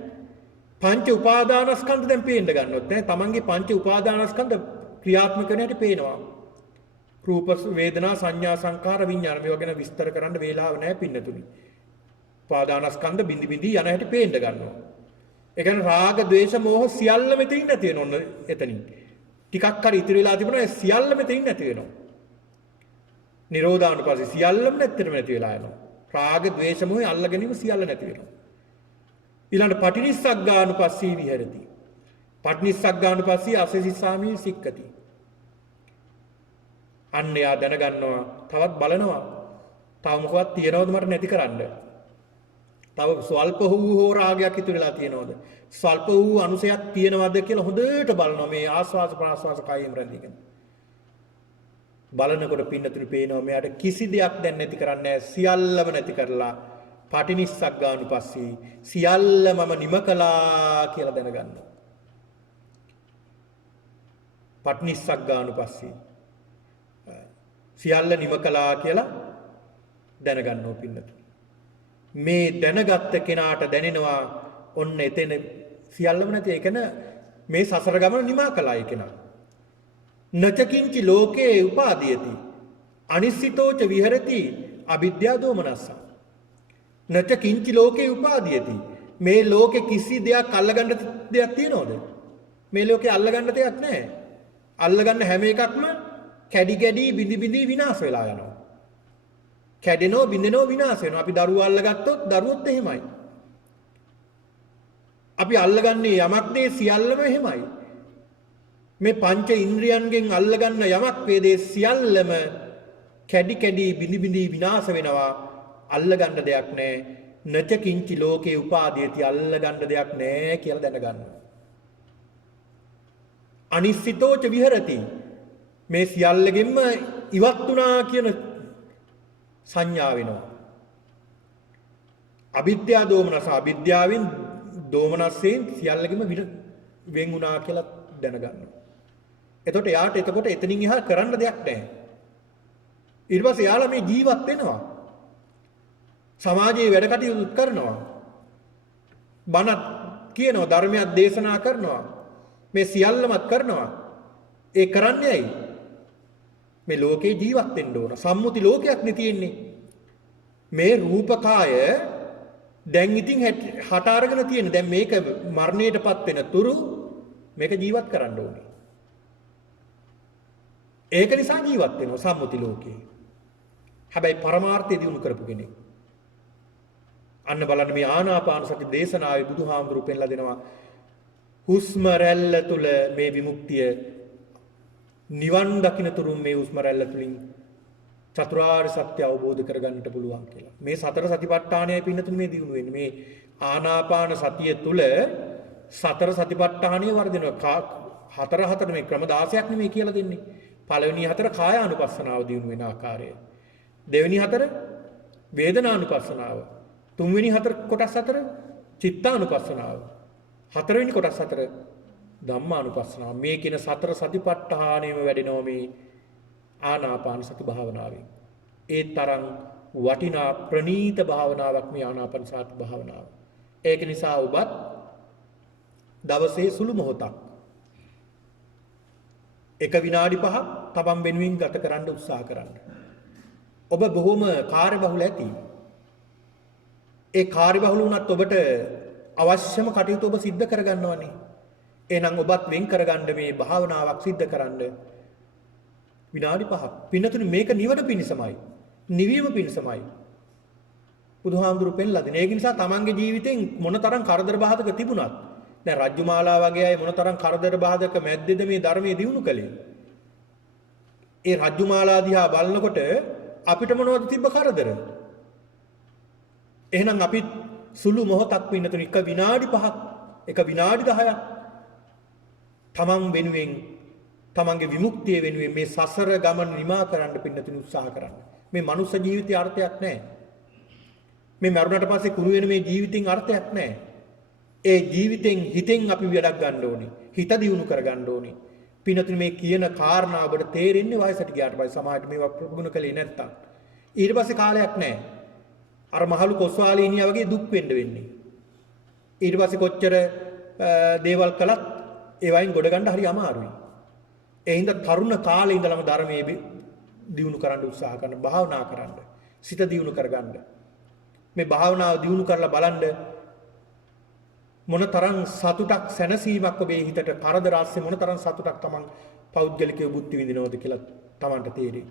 පංච උපාදානස්කන්ධ දැන් පේන්න ගන්නොත් නේ තමන්ගේ පංච උපාදානස්කන්ධ ක්‍රියාත්මක වෙන හැටි පේනවා. රූප වේදනා සංඥා සංකාර විඥාන මේවා ගැන විස්තර කරන්න වේලාව නැහැ පින්නතුනි. උපාදානස්කන්ධ බිඳි බිඳි යන හැටි පේන්න ගන්නවා. ඒ කියන්නේ රාග ද්වේෂ මෝහ සියල්ල මෙතනින් නැති වෙන ඔන්න එතනින්. ටිකක් හරි ඉතිරි වෙලා තිබුණා ඒ සියල්ල මෙතනින් නැති වෙනවා. නිරෝධානුපස්සී සියල්ලම නැත්තටම නැති වෙලා යනවා. රාග ද්වේෂ මොහ අල්ල ගැනීම සියල්ල නැති වෙනවා. ඊළඟට පටිනිස්සග්ගානුපස්සී විහෙරති. පටිනිස්සග්ගානුපස්සී අසසිස්සාමී සික්කති. අන්න යා දැනගන්නවා තවත් බලනවා. තව මොකවත් තියනවද මට නැති කරන්න? තව ස්වල්ප වූ රාගයක් ඉතුරුලා තියනවද? ස්වල්ප වූ අනුසයක් තියනවද කියලා හොඳට බලනවා මේ ආස්වාස ප්‍රාස්වාස කයින් රැඳීගෙන. බලනකොට පින්නතුනි පේනවා මෙයාට කිසි දෙයක් දැන් නැති කරන්නේ සියල්ලම නැති කරලා පටිනිස්සග්ගානුපස්සී සියල්ල මම නිම කළා කියලා දැනගන්නවා. පටිනිස්සග්ගානුපස්සී සියල්ල නිම කළා කියලා දැනගන්නවා පින්නතුනි. මේ දැනගත්ත කෙනාට දැනෙනවා ඔන්න එතන සියල්ලම නැති එකන මේ සසර ගමන නිමා කළා ඒ කෙනා. නචකින්චි ලෝකේ උපාදීයති අනිසිතෝච විහෙරති අවිද්‍යා දෝමනස්ස. නචකින්චි ලෝකේ උපාදීයති මේ ලෝකේ කිසි දෙයක් අල්ලගන්න දෙයක් තියනවද? මේ ලෝකේ අල්ලගන්න දෙයක් නැහැ. අල්ලගන්න හැම එකක්ම කැඩි කැඩි බිඳි බිඳි විනාශ වෙලා යනවා. කැඩෙනෝ බිඳෙනෝ විනාශ වෙනවා. අපි දරුවෝ අල්ලගත්තොත් දරුවොත් එහෙමයි. අපි අල්ලගන්නේ යමක් දේ සියල්ලම එහෙමයි. මේ පංච ඉන්ද්‍රියන්ගෙන් අල්ලගන්න යමක් වේදේ සියල්ලම කැඩි කැඩි බිඳි බිඳි විනාශ වෙනවා. අල්ලගන්න දෙයක් නැහැ. නච කිංචි ලෝකේ උපාදීයති අල්ලගන්න දෙයක් නැහැ කියලා දැනගන්න. අනිසිතෝච විහෙරති මේ සියල්ලගෙන්ම ඉවත් වුණා කියන සංඥා වෙනවා. අවිද්‍යා දෝමනස අවිද්‍යාවෙන් දෝමනස්යෙන් සියල්ලගෙම වෙන් වුණා කියලා දැනගන්නවා. එතකොට යාට එතනින් එහා කරන්න දෙයක් නැහැ. ඊට පස්සේ යාලා මේ ජීවත් වෙනවා. සමාජයේ වැඩ කටයුතු කරනවා. බණක් කියනවා, ධර්මයක් දේශනා කරනවා. මේ සියල්ලමත් කරනවා. ඒ කරන්නේ ඇයි? මේ ලෝකේ ජීවත් වෙන්න ඕන. සම්මුති ලෝකයක් නේ තියෙන්නේ. මේ රූපකාය දැන් ඉතින් හට අරගෙන තියෙන. දැන් මේක මරණයටපත් වෙන තුරු මේක ජීවත් කරන්න ඕනේ. ඒක නිසා ජීවත් වෙනවා සම්මුති ලෝකේ. හැබැයි පරමාර්ථය දිනු කරපු කෙනෙක්. අන්න බලන්න මේ ආනාපාන සති දේශනාවේ බුදුහාමුදුරුවෝ පෙන්ලා දෙනවා හුස්ම රැල්ල තුල මේ විමුක්තිය නිවන් දකින්න තුරු මේ හුස්ම රැල්ල තුලින් චතුරාර්ය සත්‍ය අවබෝධ කරගන්නට පුළුවන් කියලා. මේ සතර සතිපට්ඨානයයි පින්නතුනේ මේ දිනු වෙන්නේ. මේ ආනාපාන සතිය තුල සතර සතිපට්ඨානිය වර්ධිනවා. හතර මේ ක්‍රම 16ක් නෙමෙයි කියලා දෙන්නේ. පළවෙනි හතර කායානුපස්සනාව දිනු වෙන ආකාරය. දෙවෙනි හතර වේදනානුපස්සනාව. තුන්වෙනි හතර කොටස් හතර චිත්තානුපස්සනාව. හතරවෙනි කොටස් හතර ධම්මානුපස්සනාව. මේ කියන සතර සතිපට්ඨානෙම වැඩෙනවා මේ ආනාපාන සති භාවනාවෙන්. ඒ තරම් වටිනා ප්‍රණීත භාවනාවක් මේ ආනාපාන සති භාවනාව. ඒක නිසා ඔබත් දවසේ සුළු මොහොතක් එක විනාඩි 5ක් තමන් වෙනුවෙන් ගත කරන්න උත්සාහ කරන්න. ඔබ බොහොම කාර්යබහුල ඇති. ඒ කාර්යබහුල වුණත් ඔබට අවශ්‍යම කටයුතු ඔබ සිද්ධ කරගන්නවනේ. එහෙනම් ඔබත් වෙන් කරගන්න මේ භාවනාවක් සිද්ධ කරන්න විනාඩි 5ක්. පින්නතුනි මේක නිවන පිණිසමයි. නිවීම පිණිසමයි. බුදුහාමුදුරු පෙන්ලා දෙන. ඒක නිසා තමන්ගේ ජීවිතෙන් මොනතරම් කරදර බාධක තිබුණත් දැන් රජ්ජුමාලා වගේ අය මොනතරම් කරදර බාධක මැද්දේද මේ ධර්මයේ දියුණු කළේ. ඒ රජ්ජුමාලා දිහා බලනකොට අපිට මොනවද තිබ්බ කරදර? එහෙනම් අපි සුළු මොහොතක් පින්නතුනි එක විනාඩි 5ක් එක විනාඩි 10ක් තමන් වෙනුවෙන් තමන්ගේ විමුක්තිය වෙනුවෙන් මේ සසර ගමන නිමා කරන්න පින්නතුනි උත්සාහ කරන්න. මේ මනුස්ස ජීවිතයේ අර්ථයක් නැහැ. මේ මරුණට පස්සේ කුණු වෙන මේ ජීවිතෙන් අර්ථයක් නැහැ. ඒ ජීවිතෙන් හිතෙන් අපි වැඩක් ගන්න ඕනේ. හිත දියුණු කර ගන්න ඕනේ. පින්නතුනි මේ කියන කාරණා ඔබට තේරෙන්නේ වයසට ගියාට පස්සේ සමාජයට මේවා ප්‍රගුණ කළේ නැත්තම්. ඊට පස්සේ කාලයක් නැහැ. අර මහලු කොස්වාලීනියා වගේ දුක් වෙන්නේ. ඊට පස්සේ කොච්චර දේවල් කළත් ඒ වයින් ගොඩ ගන්න හරි අමාරුයි. ඒ හින්දා තරුණ කාලේ ඉඳලම ධර්මයේ දියුණු කරන්න උත්සාහ කරන භාවනා කරන්න. සිත දියුණු කරගන්න. මේ භාවනාව දියුණු කරලා බලන්න මොනතරම් සතුටක් සැනසීමක් ඔබේ හිතට කරදර ආස්සේ මොනතරම් සතුටක් තමන් පෞද්ගලිකව බුද්ධි විඳිනවද කියලා තමන්ට තේරෙයි.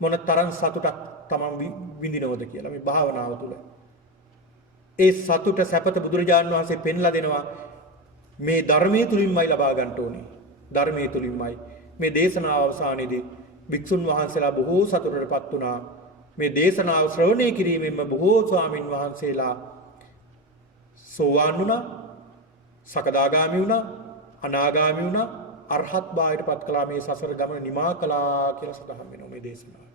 මොනතරම් සතුටක් තමන් විඳිනවද කියලා මේ භාවනාව තුළ. ඒ සතුට සැපත බුදුරජාණන් වහන්සේ පෙන්ලා දෙනවා මේ ධර්මයේ තුලින්මයි ලබා ගන්න ඕනේ. ධර්මයේ තුලින්මයි. මේ දේශනාව අවසානයේදී භික්ෂුන් වහන්සේලා බොහෝ සතුටටපත් වුණා. මේ දේශනාව ශ්‍රවණය කිරීමෙන්ම බොහෝ ස්වාමින් වහන්සේලා සෝවාන් වුණා, සකදාගාමි වුණා, අනාගාමි වුණා, අරහත් භාවයට පත් කළා. මේ සසර ගමන නිමා කළා කියලා සඳහන් වෙනවා මේ දේශනාව.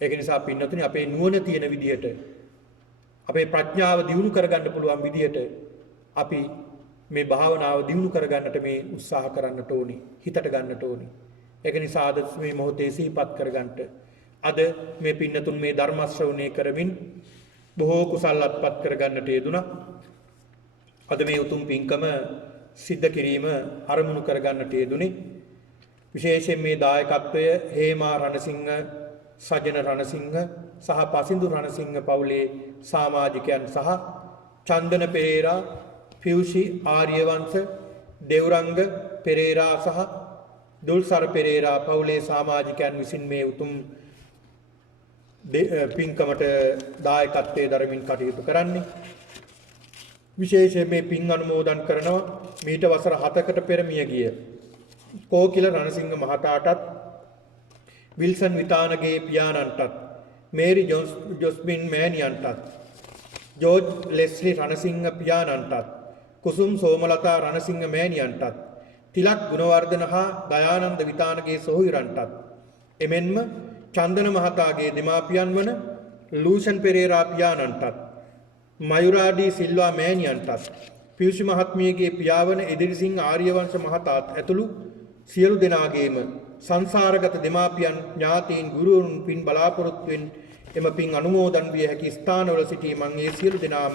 ඒක නිසා පින්නතුනි අපේ නුවණ තියෙන විදියට අපේ ප්‍රඥාව දියුණු කරගන්න පුළුවන් විදියට අපි මේ භාවනාව දියුණු කරගන්නට මේ උත්සාහ කරන්නට ඕනි, හිතට ගන්නට ඕනි. ඒක නිසා අද මේ මොහොතේ සිහිපත් කරගන්නට අද මේ පින්නතුන් මේ ධර්ම ශ්‍රවණය කරමින් බොහෝ කුසල් අත්පත් කරගන්නට යෙදුණා. අද මේ උතුම් පින්කම සිද්ධ කිරීම අරමුණු කරගන්නට යෙදුනේ. විශේෂයෙන් මේ දායකත්වය හේමා රණසිංහ, සජන රණසිංහ සහ පසින්දු රණසිංහ පවුලේ සමාජිකයන් සහ චන්දන පෙරේරා, පියුෂි ආර්යවංශ, දේවරංග පෙරේරා සහ දුල්සර පෙරේරා පවුලේ සමාජිකයන් විසින් මේ උතුම් පින්කමට දායකත්වයේ දරමින් කටයුතු කරන්නේ. විශේෂයෙන් මේ පින් අනුමෝදන් කරනවා මීට වසර 7කට පෙර මිය ගිය කෝකිල රණසිංහ මහතාටත්, විල්සන් විතානගේ පියාණන්ටත්, මේරි ජොස්මින් මෑණියන්ටත්, ජෝර්ජ් ලෙස්ලි රණසිංහ පියාණන්ටත්, කුසුම් සෝමලතා රණසිංහ මෑණියන්ටත්, තිලක් ගුණවර්ධන හා දයානන්ද විතානගේ සොහොයුරන්ටත්, එමෙන්ම චන්දන මහතාගේ දෙමාපියන් වන ලූෂන් පෙරේරා පියාණන්ටත්, මයුරාඩී සිල්වා මෑණියන්ටත්, පියුෂි මහත්මියගේ පියාවන එදිරිසිංහ ආර්යවංශ මහතාත් ඇතුළු සියලු දෙනාගේම සංසාරගත දෙමාපියන්, ඥාතීන්, ගුරුවරුන් පින් බලාපොරොත්තුෙන් එම පින් අනුමෝදන් විය හැකි ස්ථානවල සිටී මං ඒ සියලු දෙනාම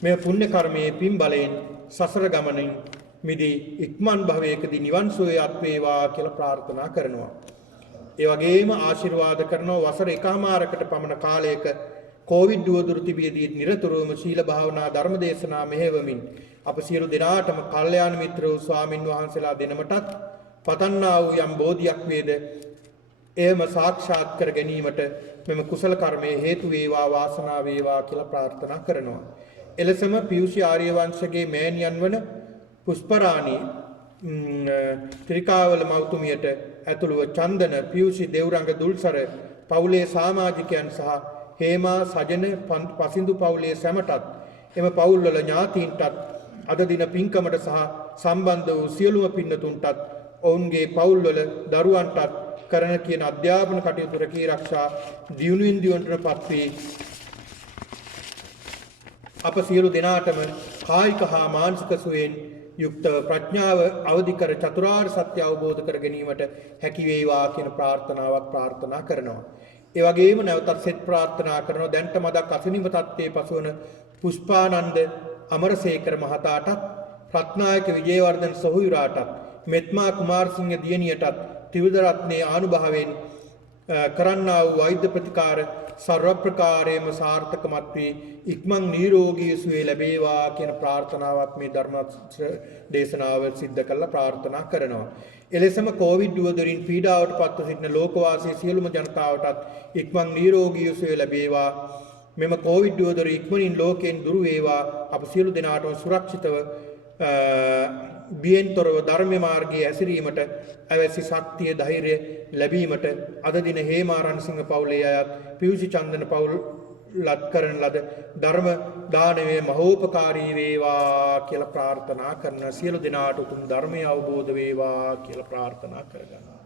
මේ පුණ්‍ය කර්මයේ පින් බලයෙන් සසර ගමනින් මිදී ඉක්මන් භවයකදී නිවන් සුවය අත්වේවා කියලා ප්‍රාර්ථනා කරනවා. ඒ වගේම ආශිර්වාද කරනවා වසර එකමාරකට පමණ කාලයක කොවිඩ් දුවදුරු තිබියදී නිරතුරුවම ශීල භාවනා ධර්ම දේශනා මෙහෙවමින් අප සියලු දෙනාටම කල්යාණ මිත්‍ර වූ ස්වාමින් වහන්සේලා දෙනමටත් පතන්නා වූ යම් බෝධියක් වේද එයම සාක්ෂාත් කර ගැනීමට මෙම කුසල කර්මයේ හේතු වේවා, වාසනාව වේවා කියලා ප්‍රාර්ථනා කරනවා. එලෙසම පියුෂි ආර්යවංශගේ මෑණියන් වන පුෂ්පරාණී ත්‍රිකාවල මෞතුමියට ඇතුළුව චන්දන, පියුෂි, දේවරංග, දුල්සර පවුලේ සමාජිකයන් සහ හේමා සජන පසින්දු පවුලේ සැමටත් එම පවුල්වල ඥාතීන්ටත් අද දින පින්කමට සහ සම්බන්ධ වූ සියලුම පින්නතුන්ටත් ඔවුන්ගේ පවුල්වල දරුවන්ටත් කරන කියන අධ්‍යාපන කටයුතු රැකී ආරක්ෂා දියුණුවෙන් දියුණුවටපත් වී අප සියලු දෙනාටම කායික හා මානසික සුවයෙන් යුක්තව ප්‍රඥාව අවදි කර චතුරාර්ය සත්‍ය අවබෝධ කර ගැනීමට හැකි වේවා කියන ප්‍රාර්ථනාවක් ප්‍රාර්ථනා කරනවා. ඒ වගේම නැවතත් සෙත් ප්‍රාර්ථනා කරනවා දැන්ට මදක් අසනීප තත්ත්වයේ පසුවන පුෂ්පානන්ද අමරසේකර මහතාටත් රත්නායක විජේවර්ධන සොහොයුරාටත් මෙත්මා කුමාරසිංහ දියණියටත් ත්‍රිවිධ රත්නයේ ආනුභාවයෙන් කරන්නා වූ වෛද්‍ය ප්‍රතිකාර සර්ව ප්‍රකාරයෙන්ම සාර්ථකමත් වී ඉක්මන් නිරෝගී සුවය ලැබේවා කියන ප්‍රාර්ථනාවක් මේ ධර්ම දේශනාව සිද්ධ කළා ප්‍රාර්ථනා කරනවා. එලෙසම කොවිඩ් වලින් පීඩාවට පත්ව සිටින ලෝකවාසී සියලුම ජනතාවටත් ඉක්මන් නිරෝගී සුවය ලැබේවා. මෙම කොවිඩ් වල ඉක්මනින් ලෝකයෙන් දුරු වේවා. අප සියලු දෙනාටම සුරක්ෂිතව බියෙන්තරව ධර්ම මාර්ගයේ ඇසිරීමට අවශ්‍ය ශක්තිය ධෛර්යය ලැබීමට අද දින හේමාරණසිංහ පවුලේ අයත් පියුසි චන්දන පවුල් ලත් කරන ලද ධර්ම දානමය මහෝපකාරී වේවා කියලා ප්‍රාර්ථනා කරන සියලු දෙනාට උතුම් ධර්මය අවබෝධ වේවා කියලා ප්‍රාර්ථනා කරගන්නවා.